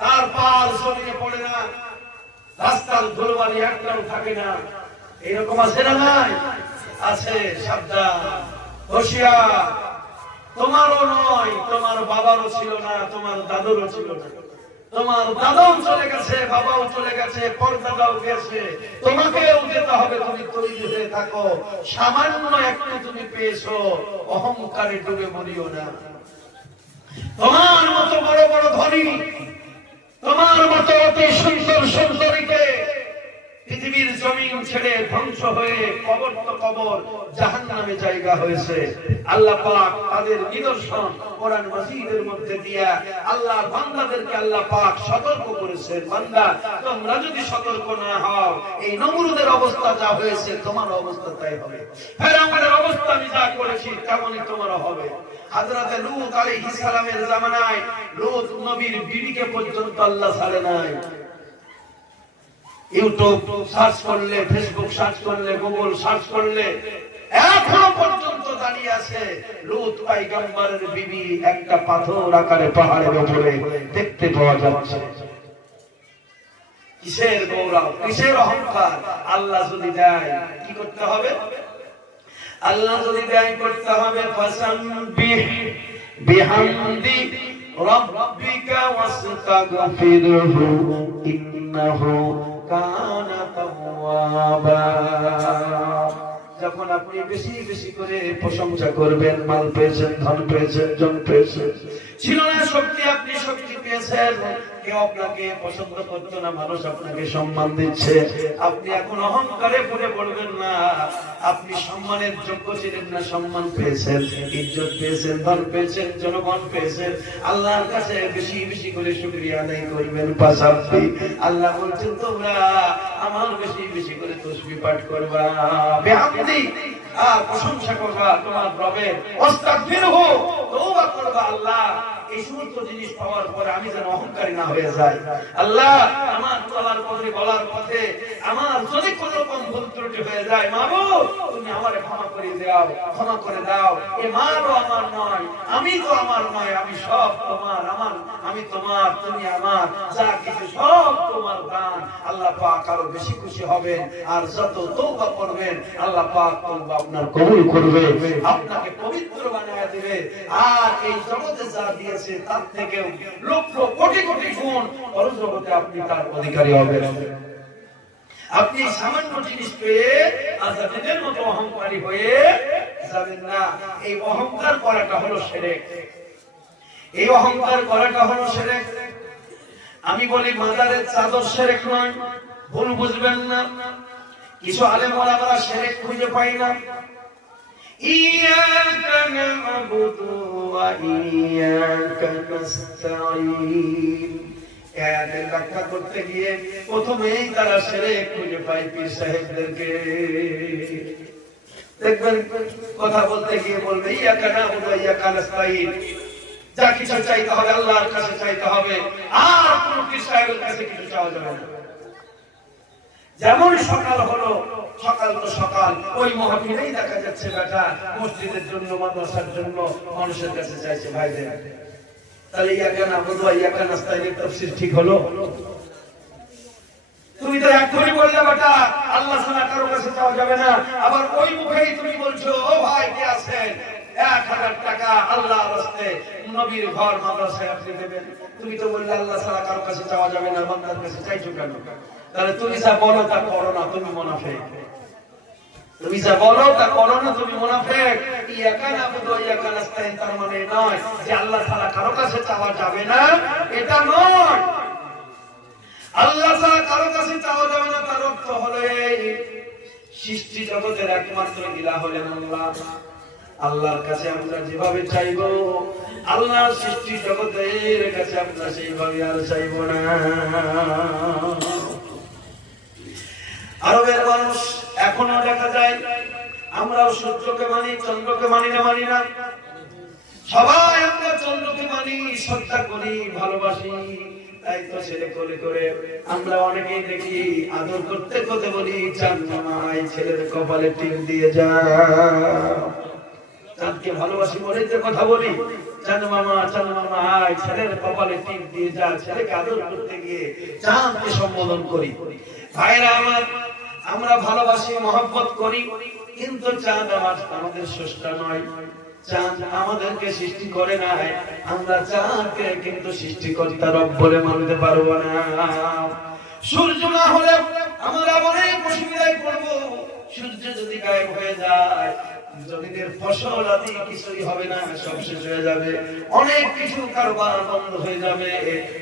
তার পাল জমিয়ে পড়ে না, রাস্তার ধুলোবালি একটাও থাকে না। এরকম আছে না নাই? আছে। সাবধান, হুঁশিয়ার। তোমারও নয়, তোমার বাবারও ছিল না, তোমার দাদুরও ছিল না। তোমার দাদাও চলে গেছে, বাবাও চলে গেছে, পরদাদাও গেছে, তোমাকেও যেতে হবে। তুমি তৈরি হয়ে থাকো। সামান্য একটু তুমি পেয়েছো, অহংকারে ডুবে মরিও না। তোমার মতো বড় বড় ধনী, তোমার মতো অতি সুন্দর সুন্দরীকে পৃথিবীর জমিন ছেড়ে ধ্বংস হয়ে কবর তো কবর, জাহান্নামে জায়গা হয়েছে। আল্লাহ পাক তাদের নিদর্শন কোরআন মাজিদের মধ্যে দিয়া আল্লাহর বান্দাদেরকে আল্লাহ পাক সতর্ক করেছেন, বান্দা তোমরা যদি সতর্ক না হও, এই নমরুদের অবস্থা যা হয়েছে তোমার অবস্থা তাই হবে। ফেরাউনের অবস্থা আমি যা করেছি তেমনই তোমারও হবে। হযরত লূত আলাইহিস সালামের জামানায় লূত নবীর বিবিকে পর্যন্ত আল্লাহ ছাড়ে নাই। ইউটিউব সার্চ করলে, ফেসবুক সার্চ করলে, গুগল সার্চ করলে এখনো পর্যন্ত দাঁড়িয়ে আছে লূত পয়গম্বরের বিবি একটা পাথর আকারে পাহাড়ের উপরে দেখতে পাওয়া যাচ্ছে। কিসের গৌরব, কিসের অহংকার? আল্লাহ যদি দেয় কি করতে হবে? আল্লাহ যদি দেয় করতে হবে, ফাসাব্বিহ বিহামদি রাব্বিকা ওয়াস্তাগফিরহু ইন্নাহু কানা তাওয়াবা। যখন আপনি বেশি বেশি করে প্রশংসা করবেন, মাল পেয়েছেন, ধন পেয়েছেন, জন পেয়েছেন, ছিল না শক্তি, আপনি শক্তি পেয়েছেন, কেউ আপনাকে পছন্দ করতো না, মানুষ আপনাকে সম্মান দিচ্ছে, আপনি এখন অহংকারে পড়ে পড়বেন না। আপনি সম্মানের যোগ্য ছিলেন না, সম্মান পেয়েছেন, ইজ্জত পেয়েছেন, ধন পেয়েছেন, জনগণ পেয়েছেন, আল্লাহর কাছে বেশি বেশি করে শুকরিয়া আদায় করবেন। পাশাপাশি আল্লাহ বলছেন তোমরা আমার বেশি বেশি করে তাসবিহ পাঠ করবা, বিহামদি, আর প্রশংসা করবা তোমার রবের, ওয়াস্তাগফিরহু, তওবা করবা। আল্লাহ এই সমস্ত জিনিস পাওয়ার পরে আমি যেন অহংকারী না হয়ে যাই। আল্লাহ আমার চলার পথে, বলার পথে আমার যদি কোনো রকম ভুল ত্রুটি হয়ে যায়, মাবুদ তুমি আমারে ক্ষমা করে দাও, ক্ষমা করে দাও। এ মারও আমার নয়, আমি তো আমার নয়, আমি সব তোমার, আমি তোমার, তুমি আমার, যা কিছু সব তোমার দান। আল্লাহ পাক আরো বেশি খুশি হবেন, আর যত তওবা করবেন আল্লাহ পাক তওবা আপনার কবুল করবে, আপনাকে পবিত্র বানায়া দিবে। আর এই জগতে যা দিয়েছে তার থেকেও লক্ষ কোটি কোটি গুণ পরজগতে আপনি তার অধিকারী হবেন। আপনি সামান্য জিনিস পেয়ে আজাদের মতো অহংকারী হয়ে যাবেন না। এই অহংকার করাটা হলো শিরক, এই অহংকার করাটা হলো শিরক। আমি বলি মাজারের চাদর শিরক নয়, ভুল বুঝবেন না। কিছু আলেম ওলামারা শিরক খুঁজে পাই না। ইয়াকা না'বুদু ওয়া ইয়াকা নাস্তাঈন, এর ব্যাখ্যা করতে গিয়ে প্রথমেই তারা শিরক খুঁজে পায় পীর সাহেবদেরকে। দেখবেন কথা বলতে গিয়ে বলবে ইয়াকা না'বুদু ওয়া ইয়াকা নাস্তাঈন, যা কিছু চাইতে হবে আল্লাহর কাছে চাইতে হবে, আর কোনো পীর সাহেবের কাছে কিছু চাওয়া যাবে না। যেমন সকাল হলো, সকাল তো সকাল, ওই মাহফিলেই দেখা যাচ্ছে বেটা মসজিদের জন্য মাদ্রাসার জন্য মানুষের কাছে চাইছে ভাইদের। তাহলে ইয়াকা না'বুদু ওয়া ইয়াকা নাস্তাঈনের তাফসীর ঠিক হলো? তুমি তো এখনই বললে বেটা আল্লাহ ছাড়া কারো কাছে চাওয়া যাবে না, আবার ওই মুখেই তুমি বলছো ও ভাই কে আছেন 1000 টাকা আল্লাহর রাস্তে নবীর ঘর মাদ্রাসায় আপনি দেবেন। তুমি তো বললে আল্লাহ ছাড়া কারো কাছে চাওয়া যাবে না, বান্দার কাছে চাইছো কেন? তাহলে তুমি যা বলো তা করো না, তুমি মুনাফিক। তুমি যা বলো তা করো না, তুমি মুনাফিক। ইয়াকা না'বুদু ওয়া ইয়াকা নাস্তাঈন তার মানে নয় যে আল্লাহ ছাড়া কারো কাছে চাওয়া যাবে না, এটা নয়। আল্লাহ ছাড়া কারো কাছে চাওয়া যাবে না তার অর্থ হলো এই, সৃষ্টি জগতের একমাত্র ইলাহ হলেন আল্লাহ। আল্লাহর কাছে আমরা যেভাবে চাইবো, আল্লাহ সৃষ্টি জগতের কাছে আমরা সেইভাবে আর চাইবো না। আরবের মানুষ এখনো দেখা যায়, আমরাও সূর্যকে মানি, চন্দ্রকে মানি না, সবাই আমরা চন্দ্রকে মানি, শ্রদ্ধা করি, ভালোবাসি। তাই তো ছেলে কোলে করে আমরা অনেকেই দেখি আদর করতে করতে বলি চাঁদ মামা আয় ছেলের কপালে টিপ দিয়ে যা। চাঁদকে ভালোবাসি বলেই তো কথা বলি, চাঁদ মামা আয় ছেলের কপালে টিপ দিয়ে যা। ছেলেকে আদর করতে গিয়ে চাঁদকে সম্বোধন করি। ভাইরা আমার, আমরা ভালোবাসি, মহব্বত করি, কিন্তু চাঁদ আমাদের স্রষ্টা নয়। চাঁদ আমাদেরকে সৃষ্টি করে নাই, আমরা চাঁদকে কিন্তু সৃষ্টিকর্তা রব বলে মানতে পারবো না। সূর্য না হলে আমরা অনেক অসুবিধায় পড়বো। সূর্য যদি গায়েব হয়ে যায়, জমিনের ফসল আদি কিছুই হবে না, সব শেষ হয়ে যাবে, অনেক কিছু কারবার বন্ধ হয়ে যাবে।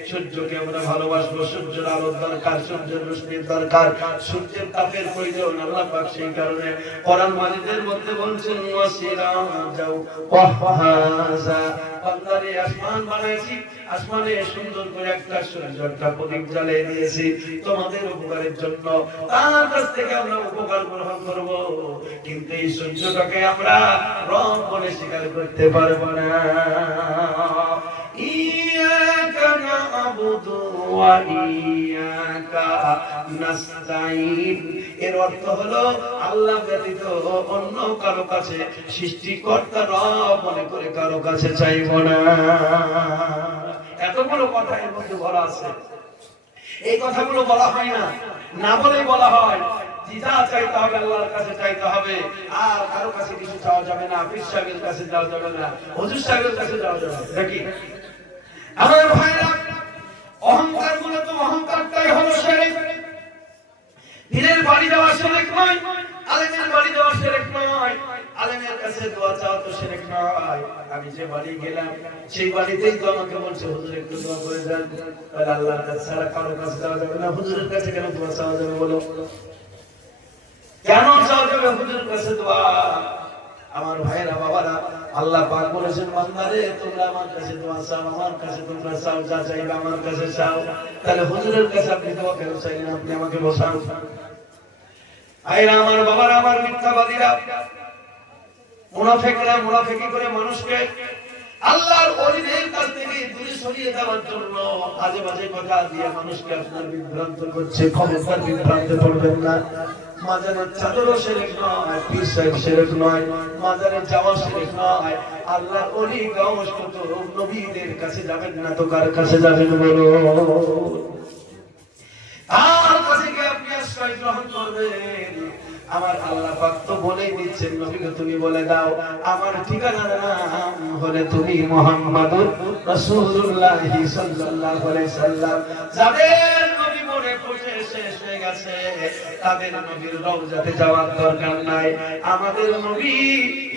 সূর্যকে আমরা ভালোবাসবো, সূর্যের আলোর দরকার, সূর্যের রশ্মির দরকার, সূর্যের তাপের প্রয়োজন। আল্লাহ পাক সেই কারণে কোরআন মাজিদের মধ্যে বলছেন ওয়াসিরাজাও ওয়াহাজা, বান্দারে আসমান বানাইছি, আসমানে সুন্দর করে একটা সূর্যটা প্রদীপ জ্বালিয়ে দিয়েছি তোমাদের উপকারের জন্য, তার কাছ থেকে আমরা উপকার গ্রহণ করব। কিন্তু এই সূর্যটাকে আমরা রব বলে স্বীকার করতে পারবো না। ইয়াকা না'বুদু ওয়া ইয়াকা নাস্তাঈন, এর অর্থ হলো আল্লাহ ব্যতীত অন্য কারো কাছে সৃষ্টিকর্তা রব মনে করে কারো কাছে চাইবো না। এতগুলো কথা এর মধ্যে বলা আছে, এই কথাগুলো বলা হয় না, না বলেই বলা হয় যা চাইতে হবে আল্লাহর কাছে চাইতে হবে, আর কারো কাছে কিছু চাওয়া যাবে না, পীর সাহেবের কাছে যাওয়া যাবে না, হুজুর সাহেবের কাছে যাওয়া যাবে না। দেখি আমার ভাইরা, অহংকার মূলত অহংকারটাই হলো শিরক। পীরের বাড়ি যাওয়া শিরক নয়, আলেমের বাড়ি যাওয়া শিরক নয়, আলেমের কাছে দোয়া চাওয়া তো শিরক নয়। আমি যে বাড়ি গেলাম সেই বাড়িতেই তো আমাকে বলছে হুজুর একটু দোয়া করে দেন, তাহলে আল্লাহর কাছে ছাড়া কারো কাছে যাওয়া যাবে না। হুজুরের কাছে কেন দোয়া চাওয়া যাবে বলো? কেন চাওয়া যাবে হুজুরের কাছে দোয়া? আমার ভাইরা বাবারা, আল্লাহ পাক বলেছেন বান্দারে তোমরা আমার কাছে দোয়া চাও, আমার কাছে তোমরা চাও, যা চাইবে আমার কাছে চাও। তাহলে হুজুরের কাছে আপনি দোয়া কেন চাইলেন? আপনি আমাকে বসান। ভাইরা আমার বাবারা, আমার মিথ্যাবাদীরা, মুনাফিকরা মুনাফিকি করে মানুষকে আল্লাহর ওলিদের কাছ থেকে দূরে সরিয়ে দেওয়ার জন্য আজে বাজে কথা দিয়ে মানুষকে আপনার বিভ্রান্ত করছে। খবরদার বিভ্রান্তে পড়বেন না। মাজারের চাদরও শিরক নয়, পীর সাহেব শিরক নয়, মাজারে যাওয়া শিরক নয়। আল্লাহর ওলি গাওস কত নবীদের কাছে যাবেন না তো কার কাছে যাবেন বলো? আর কাছে কি আপনি আশ্রয় গ্রহণ করবেন? আমার আল্লাহ পাক তো বলেই দিচ্ছেন নবীকে তুমি বলে দাও আমার ঠিকানার নাম হলে তুমি মুহাম্মাদুর রাসূলুল্লাহ সাল্লাল্লাহু আলাইহি সাল্লাম। যাদের নবী মনে পড়ে শেষ হয়ে গেছে তাদের নবীর রওজাতে যাওয়ার দরকার নাই। আমাদের নবী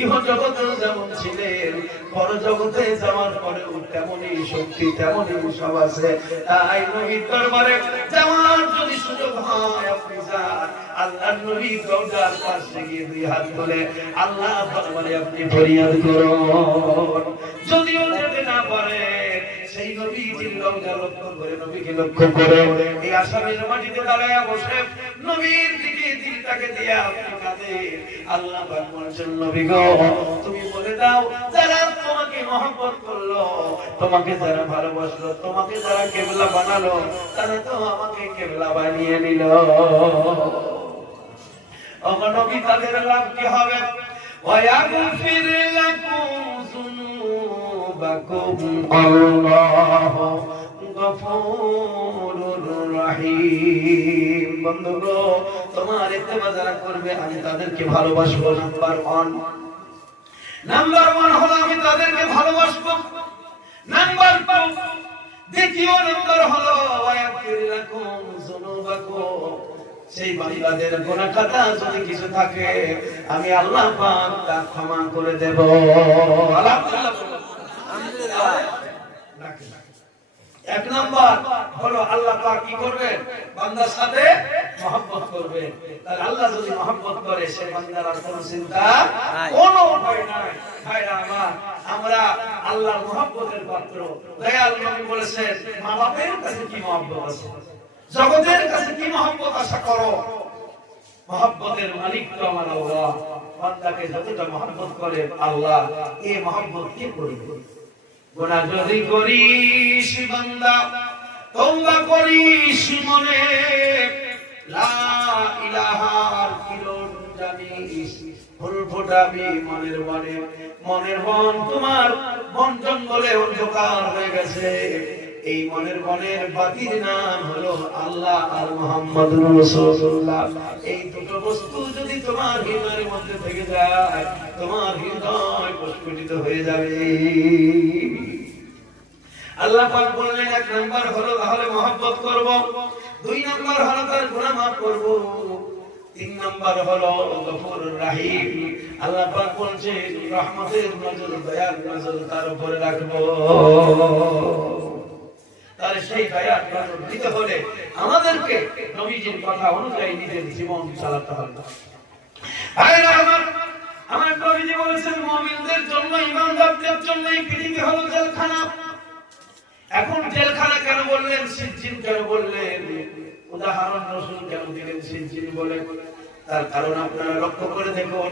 ইহ জগতে যেমন ছিলেন পরজগতে যাওয়ার পরেও তেমনই শক্তি তেমনই সব আছে। তাই নবীর দরবারে যাওয়ার যদি সুযোগ হয় আপনি যান, আল্লাহর নবী রওজার পাশে গিয়ে দুই হাত তুলে আল্লাহ দরবারে আপনি ফরিয়াদ করুন। যদিও যেতে না পারে সেই নবীজির রওজা লক্ষ্য করে, নবীকে লক্ষ্য করে এই আসামের মাটিতে দাঁড়ায় বসে নবীর দিকে দিলটাকে দিয়া আপনি কাঁদেন। আল্লাহ পাক বলেন, নবী গো তুমি বলে দাও, যারা তোমাকে মহব্বত করলো, তোমাকে যারা ভালোবাসলো, তোমাকে যারা কিবলা বানালো, তারা তো আমাকে কিবলা বানিয়ে নিল। ও নবী, তাদের লাভ কি হবে? ويغفر لكم ذنوبكم الله غفور رحيم। বন্ধুগো, তোমার ইত্তেবা যারা করবে আমি তাদেরকে ভালোবাসবো। নাম্বার ওয়ান হলো আমি তাদেরকে ভালোবাসবো। নাম্বার টু, দ্বিতীয় নাম্বার হলো ওয়াগফির লাকুম যুনুবাকুম, সেই বান্দাদের গুনাহ খাতা যদি কিছু থাকে আমি আল্লাহ পাক তা ক্ষমা করে দেব। আলহামদুলিল্লাহ। এক নাম্বার হলো আল্লাহ পাক কি করবেন? বান্দার সাথে মহব্বত করবেন। তার আল্লাহ যদি মহব্বত করে সে বান্দার আর কোনো চিন্তা কোনো ভয় নাই। ভাইরা আমার, আমরা আল্লাহর মহব্বতের পাত্র। দয়াল নবী বলেছেন, মা বাপের কাছে কি মহব্বত আছে, জগতের কাছে কি মহব্বত আশা করো? মহব্বতের মালিক তো আমার আল্লাহ। বান্দাকে যতটা মহব্বত করে আল্লাহ, এই মহব্বত কে করবে? গুনাহ যদি করিস বান্দা, তওবা করিস মনে, লা ইলাহার কিরণ জানিস, ফুল ফোটাবি মনের বনে। মনের বন তোমার বন জঙ্গলে অন্ধকার হয়ে গেছে, এই মনের বনের বাতির নাম হলো আল্লাহ আর মুহাম্মদুর রাসূলুল্লাহ। এই দুটো বস্তু যদি তোমার হৃদয়ের মধ্যে থেকে যায়, তোমার হৃদয় প্রস্ফুটিত হয়ে যাবে। আল্লাহ পাক বললেন, এক নাম্বার হলো তাহলে মহব্বত করব, দুই নাম্বার হলো তার গুনাহ মাফ করব, তিন নাম্বার হলো গফুরুর রহিম। আল্লাহ পাক বলছেন রহমতের নজর, দয়ার নজর তার উপরে রাখবো। তাহলে সেই দয়ার নজর দিতে হলে আমাদেরকে নবীজির কথা অনুযায়ী নিজের জীবন চালাতে হবে। আমার নবীজি বলেছেন, মুমিনদের জন্য, ঈমানদারদের জন্য এই পৃথিবী হলো জেলখানা। এখন জেলখানা কেন বললেন, সিজ্জিন কেন বললেন, উদাহরণ রাসূল কেন দিলেন সিজ্জিন বলে? তার কারণ আপনারা লক্ষ্য করে দেখুন,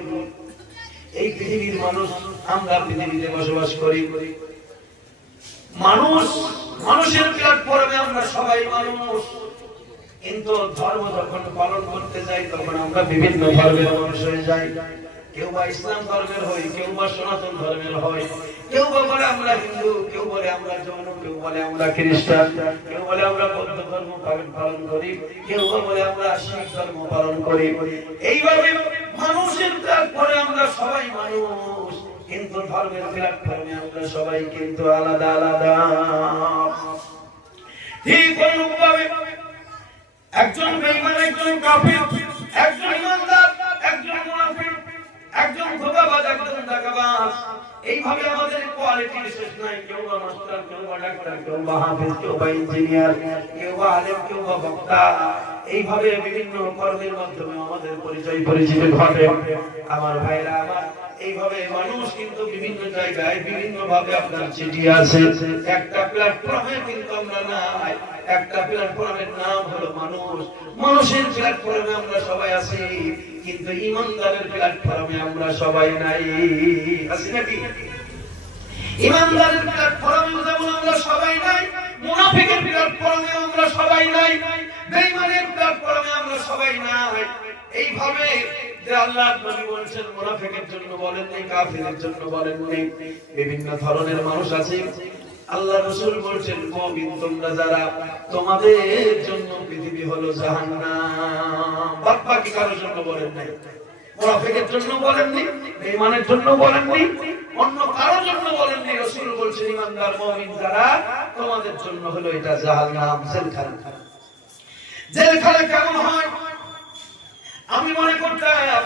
এই পৃথিবীর মানুষ, আমরা পৃথিবীতে বসবাস করি, মানুষ, মানুষের প্ল্যাটফর্মে আমরা সবাই মানুষ, কিন্তু ধর্ম যখন পালন করতে যাই তখন আমরা বিভিন্ন ধর্মের মানুষ হয়ে যাই। কেউ বা ইসলাম ধর্মের হয়, কেউ বা সনাতন ধর্মের হয়, কেউ বা বলে আমরা হিন্দু, কেউ বলে আমরা জৈন, কেউ বলে আমরা খ্রিস্টান, কেউ বলে আমরা বৌদ্ধ ধর্ম পালন করি, কেউ বা বলে আমরা শিখ ধর্ম পালন করি। এইভাবে মানুষের প্ল্যাটফর্মে আমরা সবাই মানুষ, কিন্তু ধর্মের প্ল্যাটফর্মে আমরা সবাই কিন্তু আলাদা আলাদা। ঠিক অনুরূপভাবে একজন বেঈমান, একজন কাফির, একজন ইমানদার, একজন মুনাফিক, একজন ধোঁকাবাজ, একজন টাকাবাজ, এইভাবে আমাদের কোয়ালিটি শেষ নাই। কেউ বা মাস্টার, কেউ বা ডাক্তার, কেউ বা হাফেজ, কেউ বা ইঞ্জিনিয়ার, কেউ বা আলেম, কেউ বা বক্তা, এইভাবে বিভিন্ন কর্মের মাধ্যমে আমাদের পরিচয় পরিচিতি ঘটে। আমার ভাইরা আমার, এইভাবে মানুষ কিন্তু বিভিন্ন জায়গায় বিভিন্ন ভাবে আপনার চিঠি আছে। একটা প্ল্যাটফর্মে কিন্তু আমরা নাই, একটা প্ল্যাটফর্মের নাম হলো মানুষ। মানুষের প্ল্যাটফর্মে আমরা সবাই আছি, কিন্তু ইমানদারের প্ল্যাটফর্মে আমরা সবাই নাই। আছি নাকি? ইমানদারের প্ল্যাটফর্মে যেমন আমরা সবাই নাই, মুনাফিকের প্ল্যাটফর্মে আমরা সবাই নাই, বেঈমানের প্ল্যাটফর্মে আমরা সবাই নাই। এইভাবে যে আল্লাহর নবী বলেছেন, মুনাফিকের জন্য বলেননি, কাফিরের জন্য বলেননি, বিভিন্ন ধরনের মানুষ আছে। আল্লাহ রাসূল বলেছেন, মুমিন তোমরা যারা, তোমাদের জন্য পৃথিবী হলো জাহান্নাম। বাকি কারোর জন্য বলেন নাই, মুনাফিকের জন্য বলেননি, বেঈমানের জন্য বলেননি, অন্য কারোর জন্য বলেননি। রাসূল বলেছেন, ঈমানদার মুমিন যারা, তোমাদের জন্য হলো এটা জাহান্নাম, জেলখানা। জেলখানা কেমন হয়? আমি মনে করতাম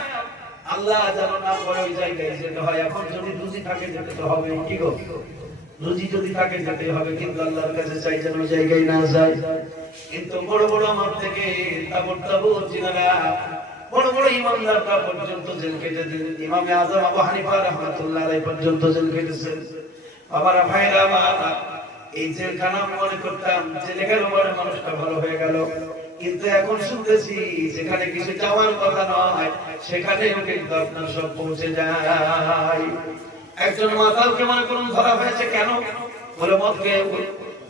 আল্লাহ যেন না করে ওই জায়গায় যেতে হয়। এখন যদি রুজি থাকে যেতে তো হবে, কি গো? রুজি যদি থাকে যেতে হবে, কিন্তু আল্লাহর কাছে চাই যেন ওই জায়গায় না যায়। কিন্তু বড় বড় আমার থেকে তাবর জিনারা, বড় বড় ইমানদাররা পর্যন্ত জেল কেটেছেন। ইমামে আযম আবু হানিফা রাহমাতুল্লাহ আলাইহি পর্যন্ত জেল কেটেছেন। বাবারা, ভাইরা আমার, এই জেলখানা মনে করতাম জেলে গেল মানে মানুষটা ভালো হয়ে গেল, কিন্তু এখন শুনতেছি যেখানে কিছু যাওয়ার কথা নয় সেখানেও কিন্তু আপনার সব পৌঁছে যায়। একজন মাতালকে মনে করুন ধরা হয়েছে, কেন বলে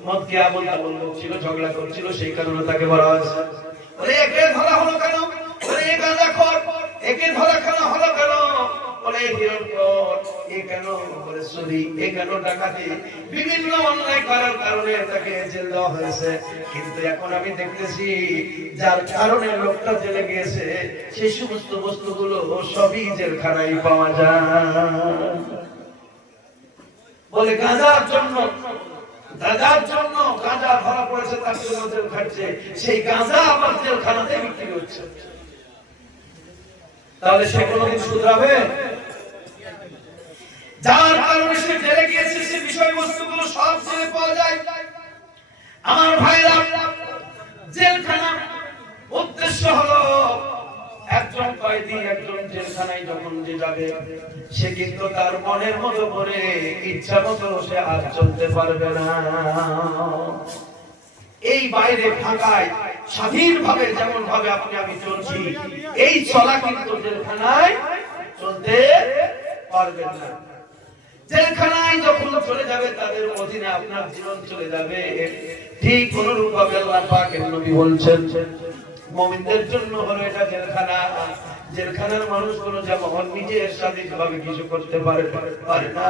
মদকে আমল তামল ছিল, ঝগড়া করছিল, সেই কারণে তাকে ধরা হয়েছে। বলে একে ধরা হলো কেন? বলে এ গাঁজাখোর, একে ধরা কেন হলো কেন? বলে হিরণখোর, এ কেন? বলে চুরি, এ কেন ডাকাতি, বিভিন্ন অন্যায় করার কারণে তাকে জেল দেওয়া হয়েছে। কিন্তু এখন আমি দেখতেছি যার কারণে লোকটা জেলে গিয়েছে সেই সমস্ত বস্তুগুলো সবই জেলখানায় পাওয়া যায়। বলে গাঁজার জন্য গাঁজা ধরা পড়েছে, তার জন্য জেল খাটছে, সেই গাঁজা আবার জেলখানাতে বিক্রি হচ্ছে। তাহলে সে কোনোদিন শুধরাবে? যার কারণে সে জেলে গিয়েছে সে বিষয়বস্তুগুলো সব জেলে পাওয়া যায়। আমার ভাইরা, জেলখানা উদ্দেশ্য হলো একজন কয়েদি একজন জেলখানায় যখন যে যাবে সে কিন্তু তার মনের মতো করে ইচ্ছা মতো সে আর চলতে পারবে না। এই বাইরে ফাঁকায় স্বাধীনভাবে যেমন ভাবে আপনি আমি চলছি, এই চলা কিন্তু জেলখানায় চলতে পারবেন না। জেলখানায় যখন চলে যাবে তাদের অধীনে আপনার জীবন চলে যাবে। ঠিক অনুরূপ ভাবে আল্লাহ পাকের নবী বলছেন মুমিনদের জন্য হলো এটা জেলখানা। জেলখানার মানুষগুলো যেমন নিজের স্বাধীনভাবে কিছু করতে পারে না,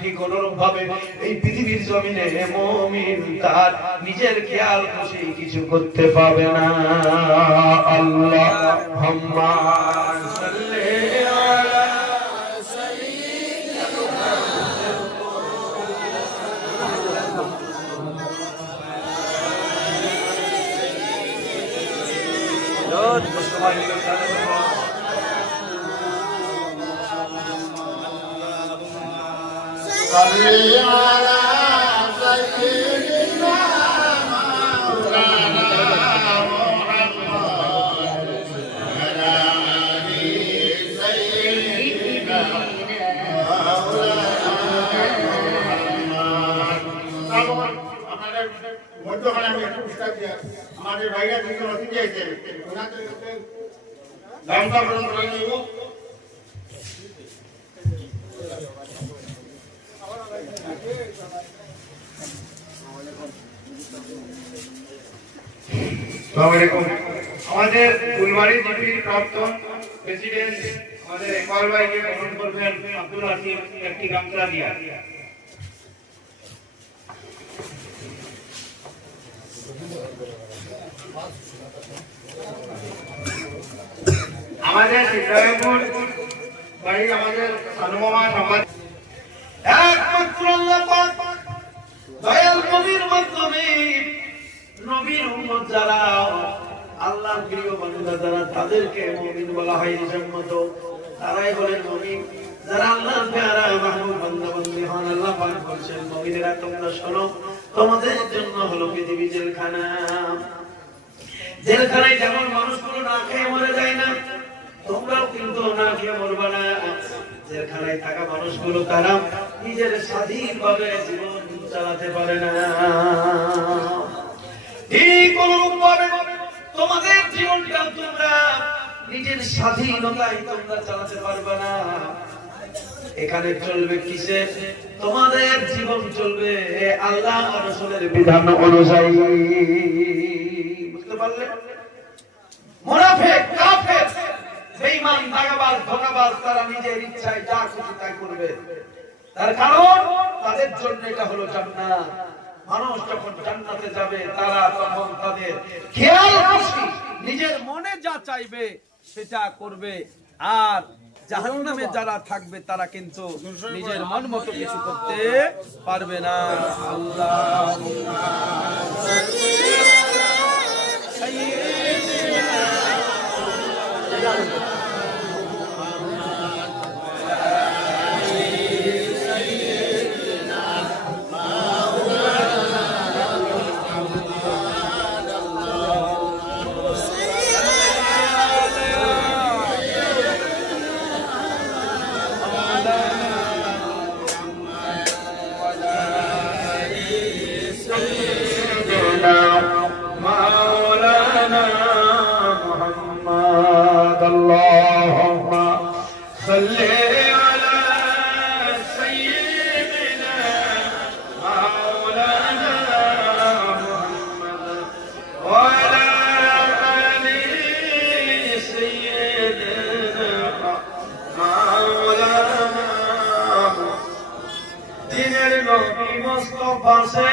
ঠিক অনুরূপ ভাবে এই পৃথিবীর জমিনে মুমিন তার নিজের খেয়াল খুশি কিছু করতে পাবে না। আল্লাহুম্মা সাল্লি আলা মধ্যখানে আমি একটু পুরস্কার দিয়ে আমাদের ভাইরা দুজন অতিথি আছে গামছা প্রদান করে নিব। আমাদের ফুলবাড়ি জিপির প্রাক্তন প্রেসিডেন্ট আমাদের ইকবাল ভাইকে গ্রহণ করবেন আব্দুল হাকিম একটি গামছা দিয়া। আমাদের সিদ্ধায়পুর বাড়ি আমাদের সানুমামা সমাজ একমাত্র আল্লাহ পাক দয়াল নবীর মাধ্যমে নবীর উম্মত যারা আল্লাহর প্রিয় বান্দা যারা তাদেরকে মুমিন বলা হয় নিসম্মত, তারাই হলেন মুমিন। যারা আল্লাহর প্যারা মাহবুব বান্দা বান্দি হন, আল্লাহ পাক বলেন মুমিনেরা তোমরা শোনো, তোমাদের জন্য হলো পৃথিবী জেলখানা। জেলখানায় যেমন মানুষগুলো না খেয়ে মরে যায় না, তোমরাও কিন্তু না খেয়ে মরবা না। জেলখানায় থাকা মানুষগুলো তারা নিজের স্বাধীনভাবে জীবন চালাতে পারে না। ঠিক অনুরূপভাবে তোমাদের জীবনটা তোমরা নিজের স্বাধীনতায় তোমরা চালাতে পারবে না। এখানে চলবে কিসে? তোমাদের জীবন চলবে আল্লাহ আর রাসূলের বিধান অনুযায়ী। বুঝতে পারলে? মুনাফিক, কাফের, বেঈমান, দাগাবাজ, ধোঁকাবাজ তারা নিজের ইচ্ছায় যা খুশি তাই করবে। তার কারণ তাদের জন্য এটা হলো জান্নাত। মানুষ যখন জান্নাতে যাবে তারা তখন তাদের খেয়াল খুশি নিজের মনে যা চাইবে সেটা করবে, আর জাহান্নামে যারা থাকবে তারা কিন্তু নিজের মন মতো কিছু করতে পারবে না। আল্লাহুম্মা সাল্লি আলা সাইয়্যিদিনা আল্লাহুম্মা সাল্লি আলা সাইয়্যিদিনা মাওলানা মুহাম্মদ ওয়া আলা আলি সাইয়্যিদিনা মাওলানা দিনের নবী মুস্তাফা সে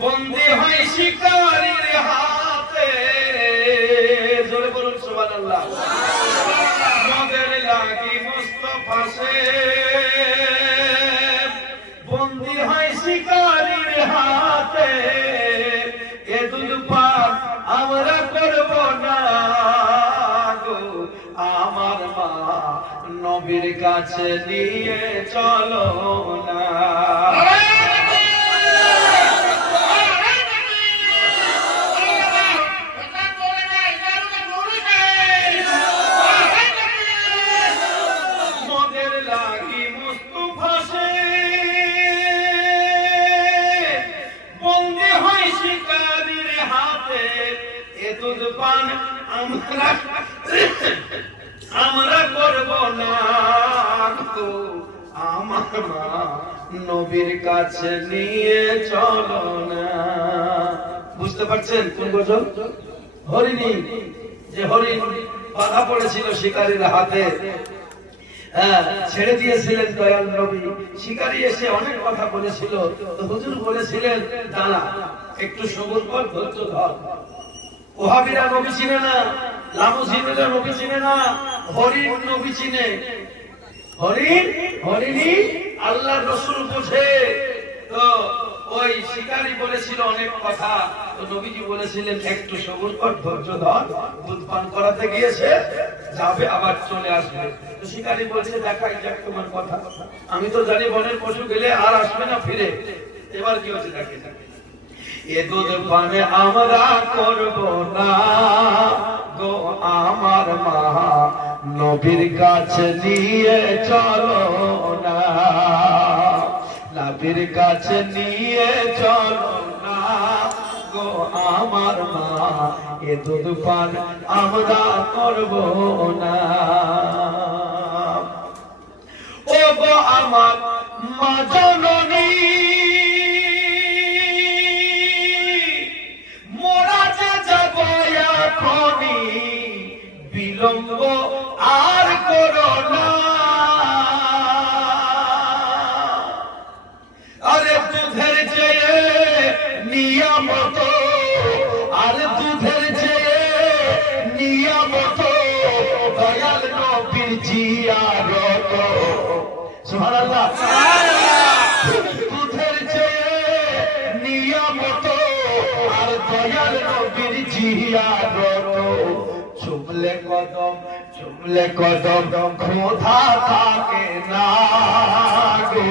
বন্দী হয় শিকারীর হাতে, জোরে বলুন সুবহানাল্লাহ। মদের লাগি মুস্তাফা সে বন্দী হয় শিকারীর হাতে, এ দুধ পান আমরা করব না গো, আমার মা নবীর কাছে নিয়ে চলো না। মদের লাগি মুস্তাফা সে বন্দী হয় শিকারীর হাতে, এ দুধ পান আমরা করব না গো, আমার মা নবীর কাছে নিয়ে চলো না। বুঝতে পারছেন কোন গজল? হরিণী, যে হরিণ বাধা পড়েছিল শিকারীর হাতে, ছেড়ে দিয়েছিলেন দয়াল নবী। শিকারী এসে অনেক কথা বলেছিল, তো হুজুর বলেছিলেন দাঁড়া, একটু সবুর কর, ধৈর্য ধর। ওহাবিরা নবী চিনে না, লামুজিনেরা নবী চিনে না, হরিণ নবী চিনে। হরিণী আল্লাহর রাসূল বোঝে। তো ওই শিকারী বলেছিল অনেক কথা, তো নবীজি বলেছিলেন একটু সবুর কর, ধৈর্য ধর। দুধ পান করাতে গিয়েছে, যাবে আবার চলে আসবে। তো শিকারী বলছে দেখাই যাক তোমার কথা, আমি তো জানি বনের পশু গেলে আর আসবে না ফিরে। এবার কি হচ্ছে দেখে, এ দুধ পান আমরা করব না গো, আমার মা নবীর কাছে নিয়ে চলো না, নবীর কাছে নিয়ে চলো না গো, আমার মা এ দুধ পান আমরা করব না। ও গো আমার মা জননী, বিলম্ব আর করো না, আরে দুধের চেয়ে নিয়ামত, আরে দুধের চেয়ে নিয়ামত দয়াল নবীর জিয়ারত। সুবহানাল্লাহ। দুধের চেয়ে নিয়ামত আর দয়াল নবীর জিয়ারত, চুমলে কদম খোদা থাকে না গো,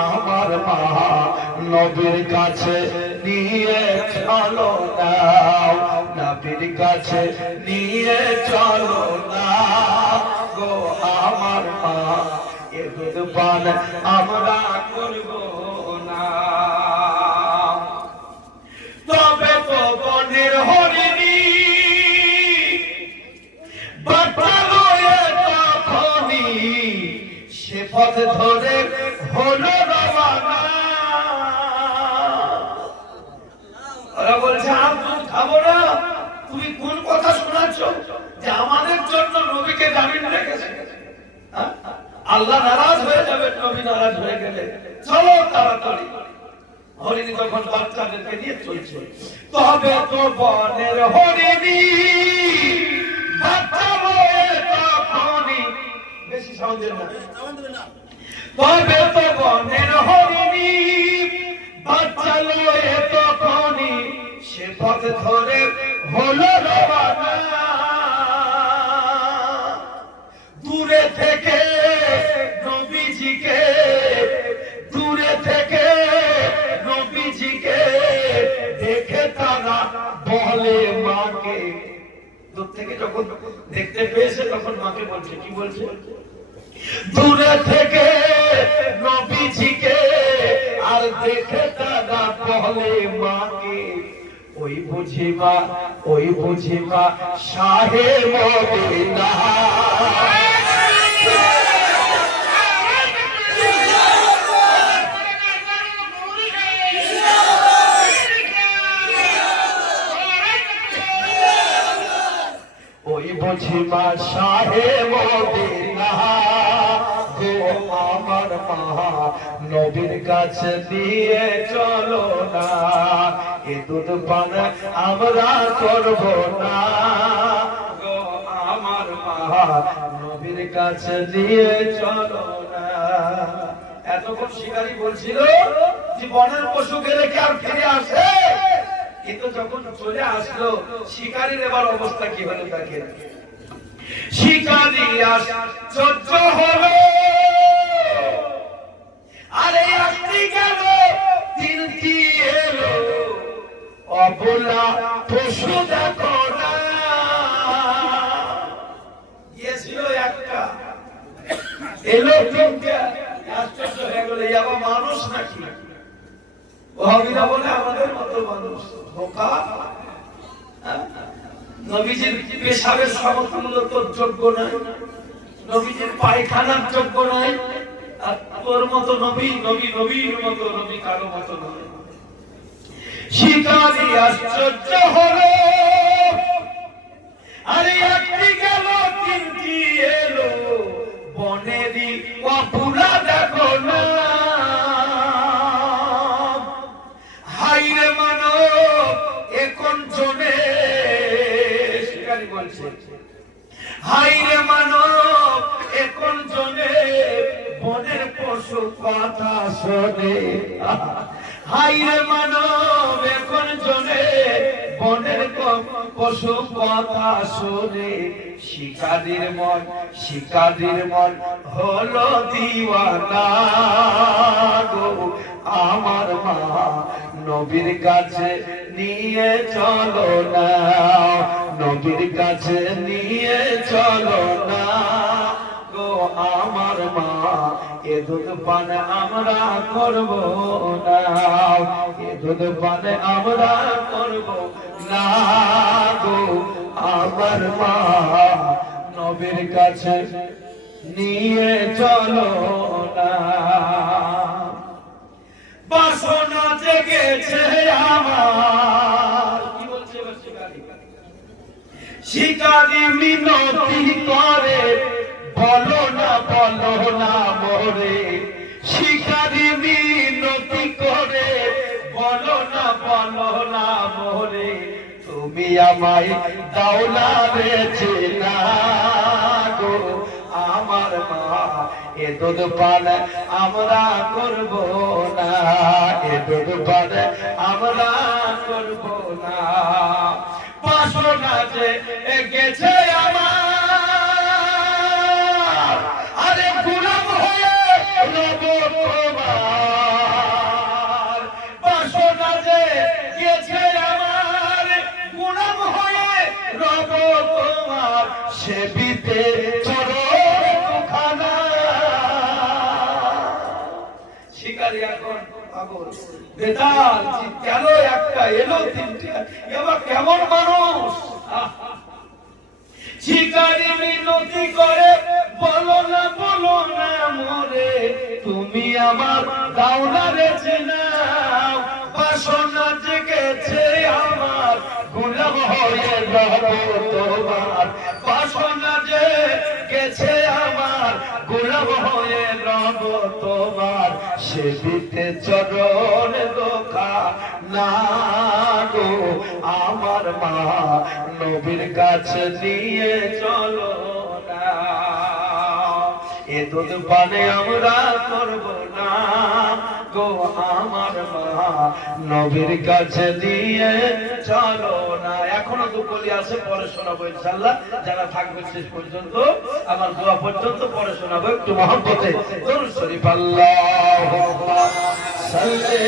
আমার মা নবীর কাছে নিয়ে চলো না, নবীর কাছে নিয়ে চলো না গো, আমার মা এ দুধ পান আমরা করব না। তবে তো বনের হরিণী সে পথ ধরে হলো রওনা। ওরা বলছে দুধ খাবো না, তুমি কোন কথা শোনাচ্ছ যে আমাদের জন্য নবীকে জামিন রেখেছে? আল্লাহ নারাজ হয়ে যাবে নবী নারাজ হয়ে গেলে, চলো তাড়াতাড়ি। হরিণী তখন বাচ্চাদেরকে নিয়ে চলছে। তবে তো বনের হরিণী বাচ্চা লয়ে তখনই, বেশি সাউন্ড দেন না, তবে তো বনের হরিণী বাচ্চা লয়ে তখনই সে পথ ধরে হলো রওনা। দূরে থেকে নবীজিকে, দূরে থেকে নবীজিকে দেখে তারা বলে মাকে, দূর থেকে যখন দেখতে পেয়েছে তখন মাকে বলছে, কি বলছে? দূরে থেকে নবীজিকে আর দেখে তারা বলে মাকে, ওই বুঝিমা শাহে মদিনা ওই বুঝিমা শাহে মদিনা গো আমার মা নবীর কাছে নিয়ে চলো না এ দুধ পান আমরা করব না গো আমার মা নবীর কাছে নিয়ে চলো না। এতক্ষণ শিকারী বলছিল যে বনের পশু গেলে কি আর ফিরে আসে, কিন্তু যখন চলে আসলো শিকারীর এবার অবস্থা কি হলো দেখেন। শিকারী আশ্চর্য হলো, আরে আসতে গেল তিনটি এলো অবলা পশু দেখো না, গিয়েছিল একটা এলো তিনটা, আশ্চর্য হয়ে গেল এই আবার মানুষ নাকি। ওহাবিরা বলে আমাদের মতো মানুষ ধোঁকা। নবীজির পেশাবের সমতুল্য তোর যোগ্য নয়, নবীজির পায়খানার যোগ্য নয়, আর তোর মতো নবীর মতো নবী কারো মতো নয়। শিকারী আশ্চর্য হলো, আরে একটি গেল তিনটি এলো বনেরই অপুরা দেখো না, হাইরে মানো এখন জনে। শিকারী বলছে হাইরে মানো এখন জনে বনের পশু কথা শোনে, হাইরে মানব এখন জনে বনের পশু কথা শোনে। শিকারীর মন হলো দিওয়ানা গো আমার মা নবীর কাছে নিয়ে চলো না, নবীর কাছে নিয়ে চলো না গো আমার মা এ দুধ পান আমরা করব না, এ দুধ পান আমরা করব না গো আমার মা নবীর কাছে নিয়ে চলো না। বাসনা জেগেছে আমার, কি বলছে শিকারী মিনতি করে বলো না মোরে, শিকারী মিনতি করে বলো না মোরে, তুমি আমায় দাও না বেঁচে না গো আমার মা এ দুধ পান আমরা করব না, এ দুধ পান আমরা করব না। বাসনা যে গেছে আমার, আরে গোলাম হয়ে রব তোমার, বাসনা যে গেছে আমার গোলাম হয়ে রব তোমার, সেবিতে চরণখানা। শিকারী এখন পাগল বেতাল, কেন একটা এলো তিনটা, এবার কেমন মানুষ। শিকারী মিনতি করে বলো না মোরে, তুমি আমার দাও না রেছে নাও, বাসনা জেগেছে আমার গোলাম হয়ে রব তোমার, বাসনা জেগেছে আমার গোলাম হয়ে রব তোমার, সেবিতে চরণ দোকা না গো আমার মা নবীর কাছে নিয়ে চলো না, এ দুধ পানে আমরা করব না গো আমার মা নবীর কাছে নিয়ে চলো না। এখনো দুকলি আছে, পরে শোনাবো ইনশাআল্লাহ। যারা থাকবে শেষ পর্যন্ত আমার দোয়া পর্যন্ত পরে শোনাবো একটু মহব্বতে দরুদ শরীফ। আল্লাহুম্মা সাল্লি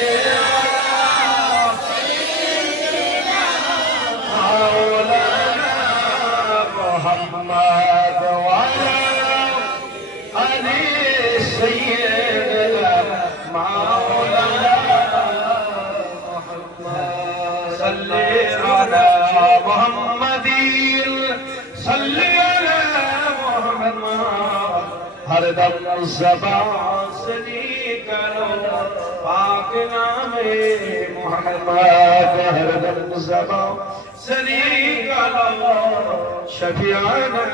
আলা মুহাম্মাদ ওয়া আলা আলি সাইয়্যিদিনা মাওলানা মুহাম্মাদ সাল্লি মুহাম্মাদিন সাল্লি আলা মুহাম্মাদ हर दम ज़बान से निकलो पाक नामे मोहम्मद हर दम ज़बान से निकलो शफियाना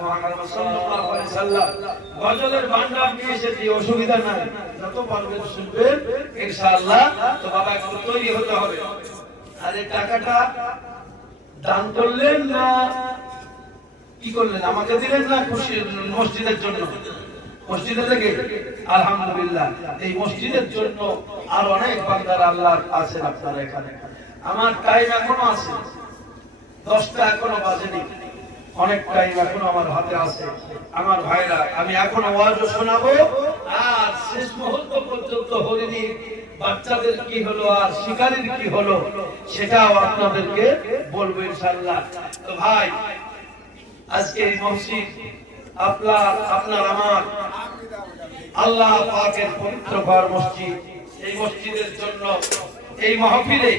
मोहम्मद सल्लल्लाहु अलैहि वसल्लम গজলের ভান্ডার নিয়ে এসেছি, অসুবিধা নাই, যত পারবেন শুনবেন ইনশাআল্লাহ। তো বাবা একটু তৈরি হতে হবে। আর এই টাকাটা দান করলেন না কি করলেন? আমাকে দিলেন না খুশি মসজিদের জন্য? মসজিদে থেকে আলহামদুলিল্লাহ। এই মসজিদের জন্য আর অনেক বান্দার আল্লাহ আছেন আপনারা এখানে। আমার টাইম এখনো আছে, 10টা এখনো বাজেনি, অনেক টাইম এখনো আমার হাতে আছে। আমার ভাইরা, আমি এখনো ওয়াজও শোনাবো, আর শেষ মুহূর্ত পর্যন্ত হরিণী বাচ্চাদের কি হলো আর শিকারীর কি হলো সেটাও আপনাদেরকে বলবো ইনশাআল্লাহ। তো ভাই, আজকে এই মসজিদ আপনার আমার আল্লাহ পাকের পবিত্র ঘর মসজিদ। এই মসজিদের জন্য এই মাহফিলে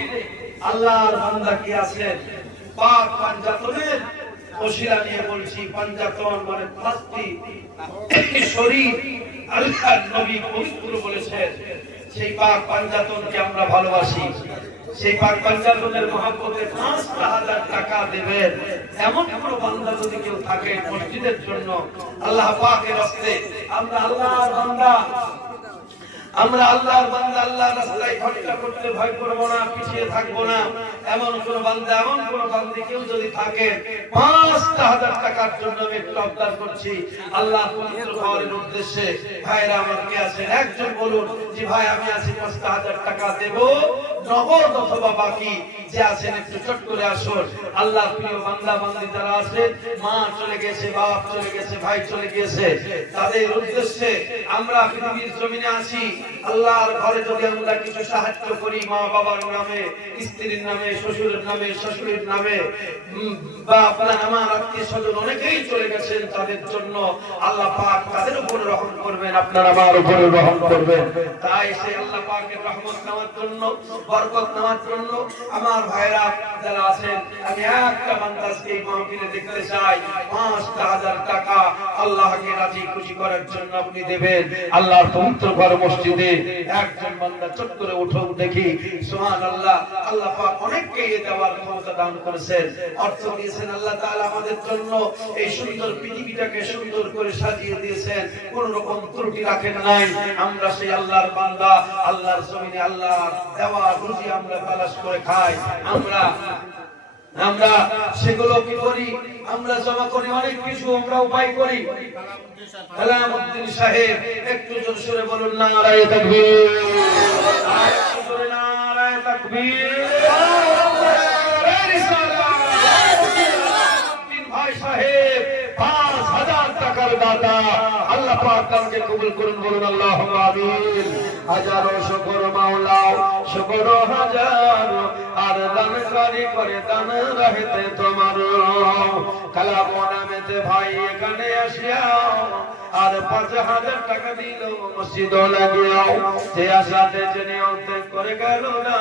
আল্লাহর বান্দা কি আছেন, পাক পাঞ্জাতনের ওসিলা নিয়ে বলছি। পাঞ্জাতন মানে পাঁচটি শরীর আল্লাহর নবী পবিত্র বলেছেন। সেই পাক পাঞ্জাতনকে আমরা ভালোবাসি। সেই পাক পাঞ্জাতনের মহব্বতে 5,000 টাকা দেবেন এমন কোন বান্দা যদি কেউ থাকে মসজিদের জন্য, আল্লাহ পাকের রাস্তায়, আমরা আল্লাহর বান্দা, আল্লাহর রাস্তায় খরচা করতে ভয় করবো না, পিছিয়ে থাকবো না। এমন কোন বান্দা, এমন কোন বান্দি কেউ যদি থাকে, 5,000 টাকার জন্য আমি একটু আবদার করছি আল্লাহ পবিত্র ঘরের উদ্দেশ্যে। ভাইরা আমার কে আছেন? একজন বলুন যে ভাই আমি আছি, 5,000 টাকা দেব, নগদ অথবা বাকি। যে আছেন একটু চট করে আসুন। আল্লাহর প্রিয় বান্দা বান্দি যারা আছেন, মা চলে গেছে, বাপ চলে গেছে, ভাই চলে গেছে, তাদের উদ্দেশ্যে আমরা পৃথিবীর জমিনে আসি। আল্লাহর ঘরে যদি আমরা কিছু সাহায্য করি, মা বাবার নামে, স্ত্রীর নামে, শ্বশুরের নামে, শাশুড়ির নামে, বা আপনার আমার আত্মীয় স্বজন অনেকেই চলে গেছেন, তাদের জন্য আল্লাহ পাক তাদের উপরে রহম করবেন, আপনার আমার উপরে রহম করবেন। তাই সেই আল্লাহ পাকের রহমত নেওয়ার জন্য, বরকত নেওয়ার জন্য আমার ভাইরা যারা আছেন, আমি একটা বান্দাকে এই মাহফিলে দেখতে চাই। 5,000 টাকা আল্লাহকে রাজি খুশি করার জন্য আপনি দেবেন। আল্লাহর পবিত্র ঘর মসজিদে একজন বান্দা চট করে উঠুন দেখি। সুবহানাল্লাহ। আল্লাহ পাক অনেককে দেওয়ার ক্ষমতা দান করেছেন, অর্থ দিয়েছেন আল্লাহ তাআলা আমাদের জন্য। এই সুন্দর পৃথিবীটাকে সুন্দর করে সাজিয়ে দিয়েছেন, কোন রকম ত্রুটি রাখেন নাই। আমরা সেই আল্লাহর বান্দা, আল্লাহর জমিনে আল্লাহর দেওয়া রুজি আমরা তালাশ করে খাই। আমরা সেগুলো কি করি? আমরা জমা করি অনেক কিছু, আমরা উপায় করি। আলাউদ্দিন সাহেব একটু জোরে সরে বলুন নারায়ে তাকবীর, একটু জোরে নারায়ে তাকবীর। ভাই সাহেব 5,000 টাকার দাতা, আল্লাহ পাক তাকে কবুল করুন, বলুন আল্লাহুম্মা আমিন। হাজারো শুকর মাওলা, শুকর হাজার, আর দানকারী করে দান রহেতে তোমার। কালাম নামেতে ভাই এখানে আসিয়াও, আর 5,000 টাকা দিল মসজিদ লাগিয়াও। যে আশাতে জেনে অন্তর করে গেল না,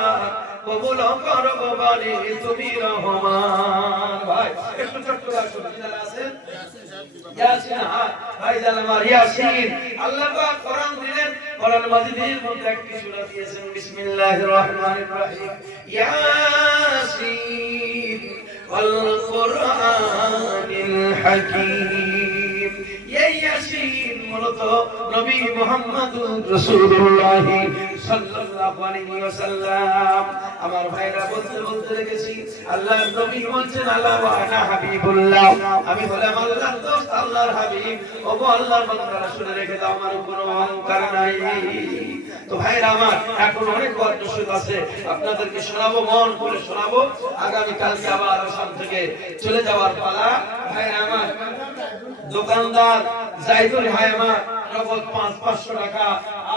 কবুল করবো বাণী তুমি রহমান। ভাই একটু ছোট করে আসুন, যারা আছেন ইয়াসিন, ভাই যারা আমার ইয়াসিন, আল্লাহ পাক কোরআন দিলেন, কোরআন মাজিদের মধ্যে একটি সূরা দিয়েছেন, বিসমিল্লাহির রহমানির রহিম, ইয়াসিন ওয়াল কুরআনিল হাকীম। এই ইয়াসিন মূলত নবী মুহাম্মদুর রাসূলুল্লাহ সাল্লাল্লাহু আলাইহি ওয়াসাল্লাম। আমার ভাইরা বলতে বলতে রেখেছি, আল্লাহর নবী বলছেন আলা ওয়া আনা হাবিবুল্লাহ, আমি হলাম আল্লাহর দোস্ত, আল্লাহর হাবিব। ওগো আল্লাহর বান্দারা শুনে রেখে দাও, আমার কোনো অহংকার নাই। তো ভাইরা আমার, এখন অনেক বর্ণসূদ আছে, আপনাদেরকে শোনাবো, মন করে শোনাবো। আগামী কালকে আবার আসাম থেকে চলে যাওয়ার পালা। ভাইরা আমার, দোকানদার জাইদুল ভাই আমার নগদ 500 টাকা,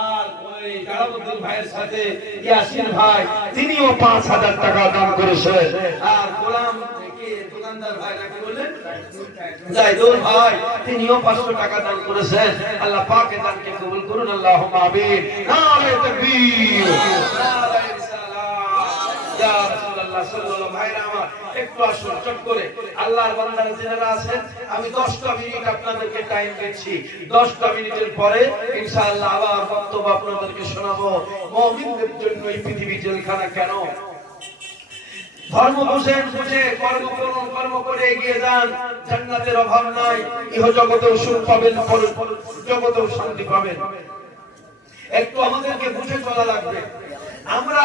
আর ওই জালালউদ্দিন ভাইয়ের সাথে ইয়াসিন ভাই তিনিও 5,000 টাকা দান করেছেন। আর গোলাম দোকানদার ভাই নাকি বললেন জাইদুল ভাই, তিনিও 500 টাকা দান করেছেন। আল্লাহ পাকের দানকে কবুল করুন, আল্লাহুম্মা আমিন। নারে তাকবীর, নারে রিসালাত, ইয়া রাসূলুল্লাহ। রাসূলুল্লাহ সাল্লাল্লাহু ভাইরা আমার একটু আসুন চট করে আল্লাহর বান্দারা যারা আছেন আমি 10টা মিনিট আপনাদেরকে টাইম দিচ্ছি 10টা মিনিটের পরে ইনশাআল্লাহ আবার বক্তব্য আপনাদেরকে শোনাবো মুমিনদের জন্য এই পৃথিবী জেলখানা কেন ধর্ম বুঝে কর্ম করে এগিয়ে যান জান্নাতের অভাব নাই ইহ জগতেও সুখ পাবেন পর জগতেও শান্তি পাবেন একটু আমাদেরকে বুঝে চলা লাগবে আমরা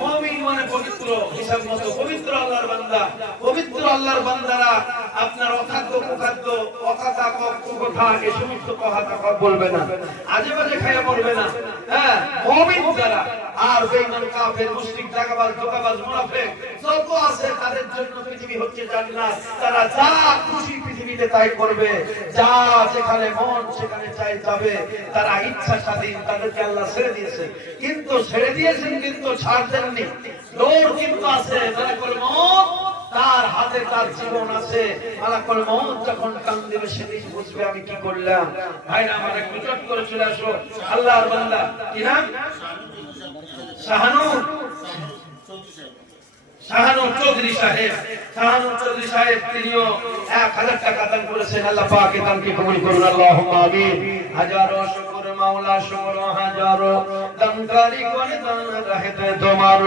মুমিন মানে পবিত্র হিসাব মতো পবিত্র আল্লাহর বান্দা পবিত্র আল্লাহর বান্দারা আপনার অখাদ্য কুখাদ্য অকাতা কথা এই সমস্ত কথা বলবে না আজেবাজে খায়া বলবে না হ্যাঁ মুমিন যারা আর বেঈমান কাফের মুশরিক দাগাবাজ ধোঁকাবাজ মুনাফিক যত আছে তাদের জন্য পৃথিবী হচ্ছে জান্নাত তারা যা খুশি পৃথিবীতে তাই করবে যা যেখানে মন সেখানে চাই যাবে তারা ইচ্ছা স্বাধীন তাদেরকে আল্লাহ ছেড়ে দিয়েছে কিন্তু ছেড়ে দিয়েছেন কিন্তু ছাড় দেননি লোর কিন্তু আছে মালাকুল মউত তার হাতে তার জীবন আছে মালাকুল মউত যখন কান দিবে সেদিন বুঝবে আমি কি করলাম ভাইরা আমার একটু চট করে চলে আসো আল্লাহর বান্দা কি নাম শাহানুর চৌধুরী সাহেব তিনিও 1000 টাকা দান করেছেন আল্লাহ পাক এই দানকে কবুল করুন আল্লাহুম্মা আমিন হাজারো শুকর মাওলা শুকর হাজারো দানকারী করে দান রাখতে তোমার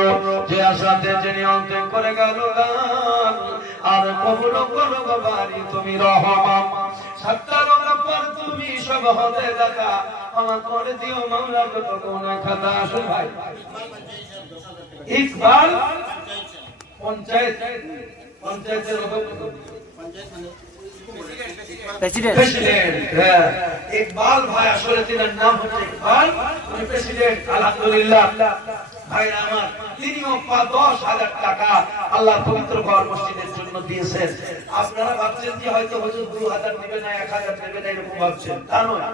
যে আশাতে যে নিয়ন্ত্রণ করে গেল দান আর কবুল করো বাবারি তুমি রহমান সত্তর নম্বর তুমি সব হতে দাতা আমার করে দিও মাওলা কত কোন খাতা আসুন ভাই ইকবাল পঞ্চায়েতের প্রেসিডেন্ট ইকবাল ভাই আসলে তিনার নাম হচ্ছে ইকবাল উনি প্রেসিডেন্ট আলহামদুলিল্লাহ ভাইরা আমার তিনিও 10,000 টাকা আল্লাহর পবিত্র ঘর মসজিদের জন্য দিয়েছেন আপনারা ভাবছেন যে হয়তো হুজুর 2000 নেবে না 1000 নেবে না এরকম ভাবছেন তা নয়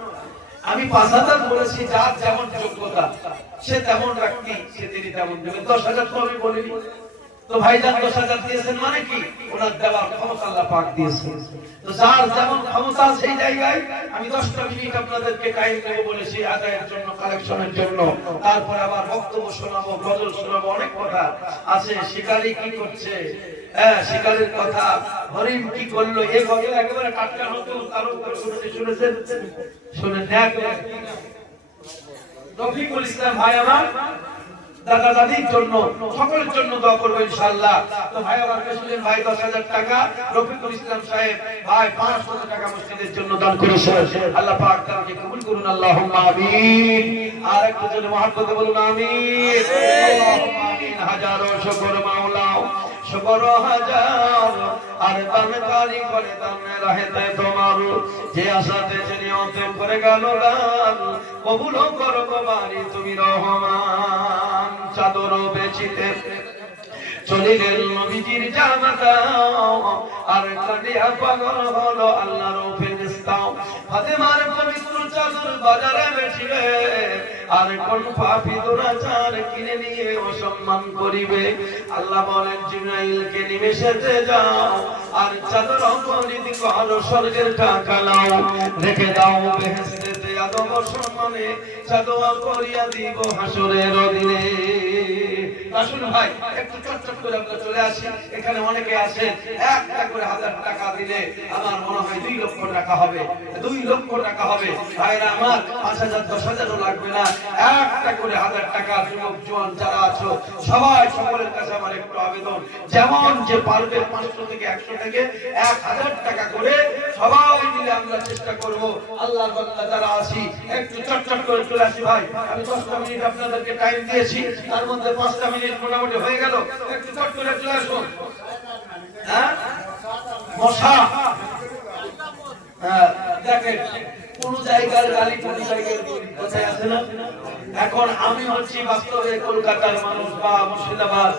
আমি 5,000 বলেছি যার যেমন যোগ্যতা সে তেমন রাখনি সে তিনি তেমন দেবে 10,000 তো আমি বলিনি তো ভাইজান 10,000 দিয়েছেন মানে কি ওনার দেওয়ার ক্ষমতা আল্লাহ পাক দিয়েছেন তো যার যেমন ক্ষমতা সেই জায়গায় আমি 10টা মিনিট আপনাদেরকে টাইম দেব বলেছি আদায়ের জন্য কালেকশনের জন্য তারপর আবার বক্তব্য শোনাবো গজল শোনাবো অনেক কথা আছে শিকারি কি করছে হ্যাঁ শিকারের কথা হরিণ কি করলো এই গজল একেবারে টাটকা নতুন তার উপরে শুনেছেন শুনে দেখ রফিকুল ইসলাম ভাই আমার দাদা দাদির জন্য সকলের জন্য দোয়া করব ইনশাআল্লাহ তো ভাই আমার প্রেসিডেন্ট ভাই 10,000 টাকা রফিকুল ইসলাম সাহেব ভাই 500 টাকা মসজিদের জন্য দান করেছেন আল্লাহ পাক তাকে কবুল করুন আল্লাহুম্মা আমিন আর একটু জোরে মহব্বতে বলুন আমিন আল্লাহুম্মা আমিন হাজারো শুকর মাওলা শুকর হাজার আর দানকারী করে দান রাহেতে তোমার যে আশাতে যে নিয়ন্ত্রণ করে গেল দান কবুল করো বাবারি তুমি রহমান চাদর বেচিতে চলিলেন নবীজির জামাতা আর কাঁদিয়া পাগল হলো আল্লাহর ফেরেশতা ফাতেমার পবিত্র চাদর বাজারে বেচিবে আর কোন পাপী দুরাচার কিনে নিয়ে অসম্মান করিবে আল্লাহ বলেন জিবরাইলকে নিমেষেতে যাও আর চাদর অপরিধ করো স্বর্গের টাকা নাও রেখে দাও বেহেশতেতে আদব সম্মানে চাদর করিয়া দিব হাসরের দিনে আসুন ভাই একটু চটচট করে আমরা চলে আসি এখানে অনেকে আছে একটা করে 1000 টাকা দিলে আমার মনে হয় 2 লক্ষ টাকা হবে 2 লক্ষ টাকা হবে ভাইরা আমার 5,000 10,000 ও লাগবে না একটা করে 1000 টাকা যুবক জওয়ান যারা আছো সবাই সকলের কাছে আমার একটু আবেদন যেমন যে পারবে 500 থেকে 100 থেকে 1000 টাকা করে সবাই মিলে আমরা চেষ্টা করব আল্লাহর বান্দা যারা আছি একটু চটচট করে চলে আসি ভাই আমি 10টা মিনিট আপনাদেরকে টাইম দিয়েছি তার মধ্যে 5টা মিনিট মোটামুটি হয়ে গেল একটু চট করে চলে আসুন হ্যাঁ মশা হ্যাঁ দেখেন কোন জায়গার গালি কোন জায়গার কোথায় আছে না এখন আমি হচ্ছি বাস্তবে কলকাতার মানুষ বা মুর্শিদাবাদ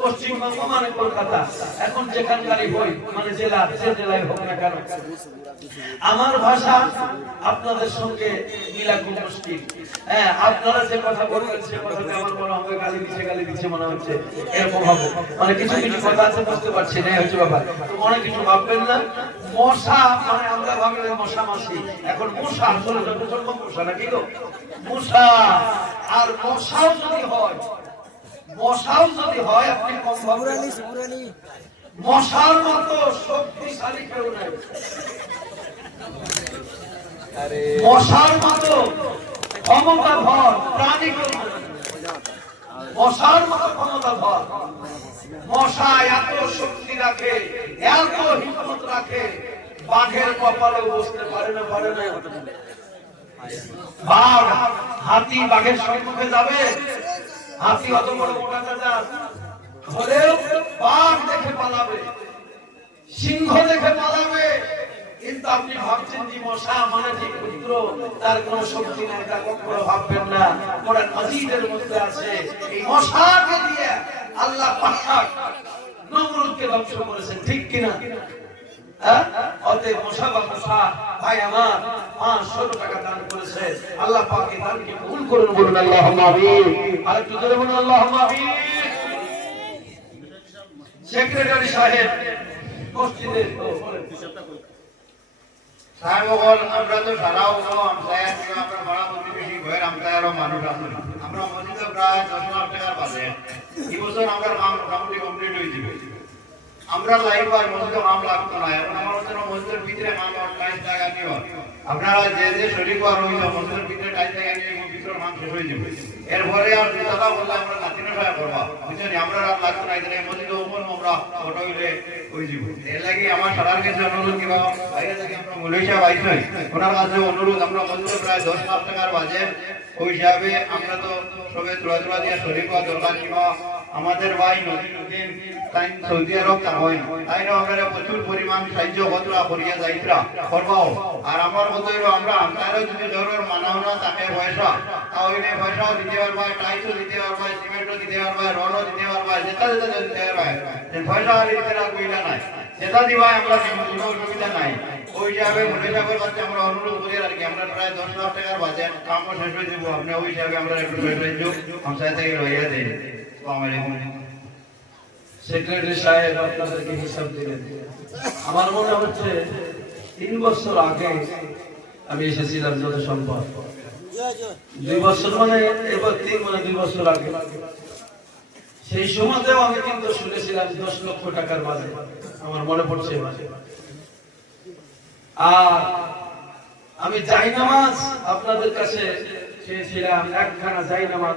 পশ্চিমবঙ্গ মানে কলকাতা এখন যেখানকারই হই মানে জেলা যে জেলায় হোক না কেন আমার ভাষা আপনাদের সঙ্গে মিলা খুব মুশকিল হ্যাঁ আপনারা যে কথা বলবেন সে কথাতে আমার মনে হবে গালি দিচ্ছে মনে হচ্ছে এরকম হবে মানে কিছু কিছু কথা আছে বুঝতে পারছি না হচ্ছে ব্যাপার তো অনেক কিছু ভাববেন না মশা মানে আমরা ভাবি মশা মাসি এখন মশা আসলে মশা নাকি গো মশা আর মশাও যদি হয় মশাও যদি হয় আপনি কম ভাববেন। মশার মতো শক্তিশালী কেউ নাই, মশার মতো ক্ষমতাধর প্রাণী কেউ নাই। মশার মতো ক্ষমতাধর, মশা এত শক্তি রাখে, এত হিম্মত রাখে, বাঘের কপালেও বসতে পারে না, পারে না। বাঘ, হাতি বাঘের সম্মুখে যাবে? হাতি অত বড় মোটা তাজা হলেও বাঘ দেখে পালাবে, সিংহ দেখে পালাবে। কিন্তু আপনি ভাবছেন যে মশা মানে যে পুত্র, তার কোন শক্তি নাই, তা কখনো ভাববেন না। কোরআন মাজিদের মধ্যে আছে এই মশাকে দিয়ে আল্লাহ পাক নমরুদকে ধ্বংস করেছেন, ঠিক কিনা? হ্যাঁ, অতএব মশা বা মশা ভাই আমার 500 টাকা দান করেছে, আল্লাহ পাক এই দানকে কবুল করুন, বলুন আল্লাহুম্মা আমিন। আর একটু জোরে বলুন আল্লাহুম্মা আমিন। সেক্রেটারি সাহেব মসজিদের সাহেবগণ, আমরা তো সারাও আমসায়ার থেকে আমরা ভাড়া প্রতিবেশী ঘরের আমসায়ারও মানুষ আছি। আমরা মসজিদে প্রায় 10 লাখ টাকার বাজে এই বছর আমরা কাম মোটামুটি কমপ্লিট হয়ে যাবে। আমরা লাইভ আর মসজিদে কাম লাগতো না, এখন আমার হচ্ছে মসজিদের ভিতরে কাম টাইম টাকা নিও। আপনারা যে যে শরীর আর হইল মসজিদের ভিতরে টাইম টাকা নিয়ে ভিতরে কাম শেষ হয়ে যাবে। এরপরে আর দাদা বললাম আমরা নাতিনা সাহেব করবা, বুঝছেন? আমরা রাত লাগতো না, এখানে মসজিদে ওপেন আমরা ফটো হইলে হয়ে যাবে। এর লাগে আমার সারার কাছে অনুরোধ, কিংবা বাইরে থেকে আমরা মৌলভী সাহেব আইসেন, ওনার কাছে অনুরোধ, আমরা মসজিদে প্রায় 10 লাখ টাকার বাজেট, ওই হিসাবে আমরা তো সবে তোলা দিয়ে শরীর করা দরকার। কিংবা আমাদের ভাই নদীন তাই সৌদি আরব তা হয় তাই না, আমরা প্রচুর পরিমাণ সাহায্য কতটা করিয়া যাইতরা করবাও। আর আমার মতো আমরা আমতারও যদি ধরনের মানাও না তাকে পয়সা, তাহলে পয়সাও দিতে পারবা, টাইসও দিতে পারবা, সিমেন্টও দিতে পারবা, রডও দিতে পারবা, যেটা যেটা দিতে পারবা। পয়সা আর দিতে না কইলা নাই, যেটা দিবা আমরা কোনো অসুবিধা নাই। ওই হিসাবে মনে যাবার কাছে আমরা অনুরোধ করি আর কি, আমরা প্রায় 10 লাখ টাকার বাজেট কাম শেষ হয়ে দিব। আপনি ওই হিসাবে আমরা একটু সাহায্য আমসায় থেকে রইয়া দেই। আসসালামু আলাইকুম। সেক্রেটারি সাহেব আপনাদেরকে হিসাব দিলেন। আমার মনে হচ্ছে 3 বছর আগে আমি এসেছিলাম যত সম্ভব, 2 বছর মানে এবার 3 মানে 2 বছর আগে। সেই সময়তেও আমি কিন্তু শুনেছিলাম 10 লক্ষ টাকার বাজেট, আমার মনে পড়ছে। আর আমি জায়নামাজ আপনাদের কাছে চেয়েছিলাম, একখানা জায়নামাজ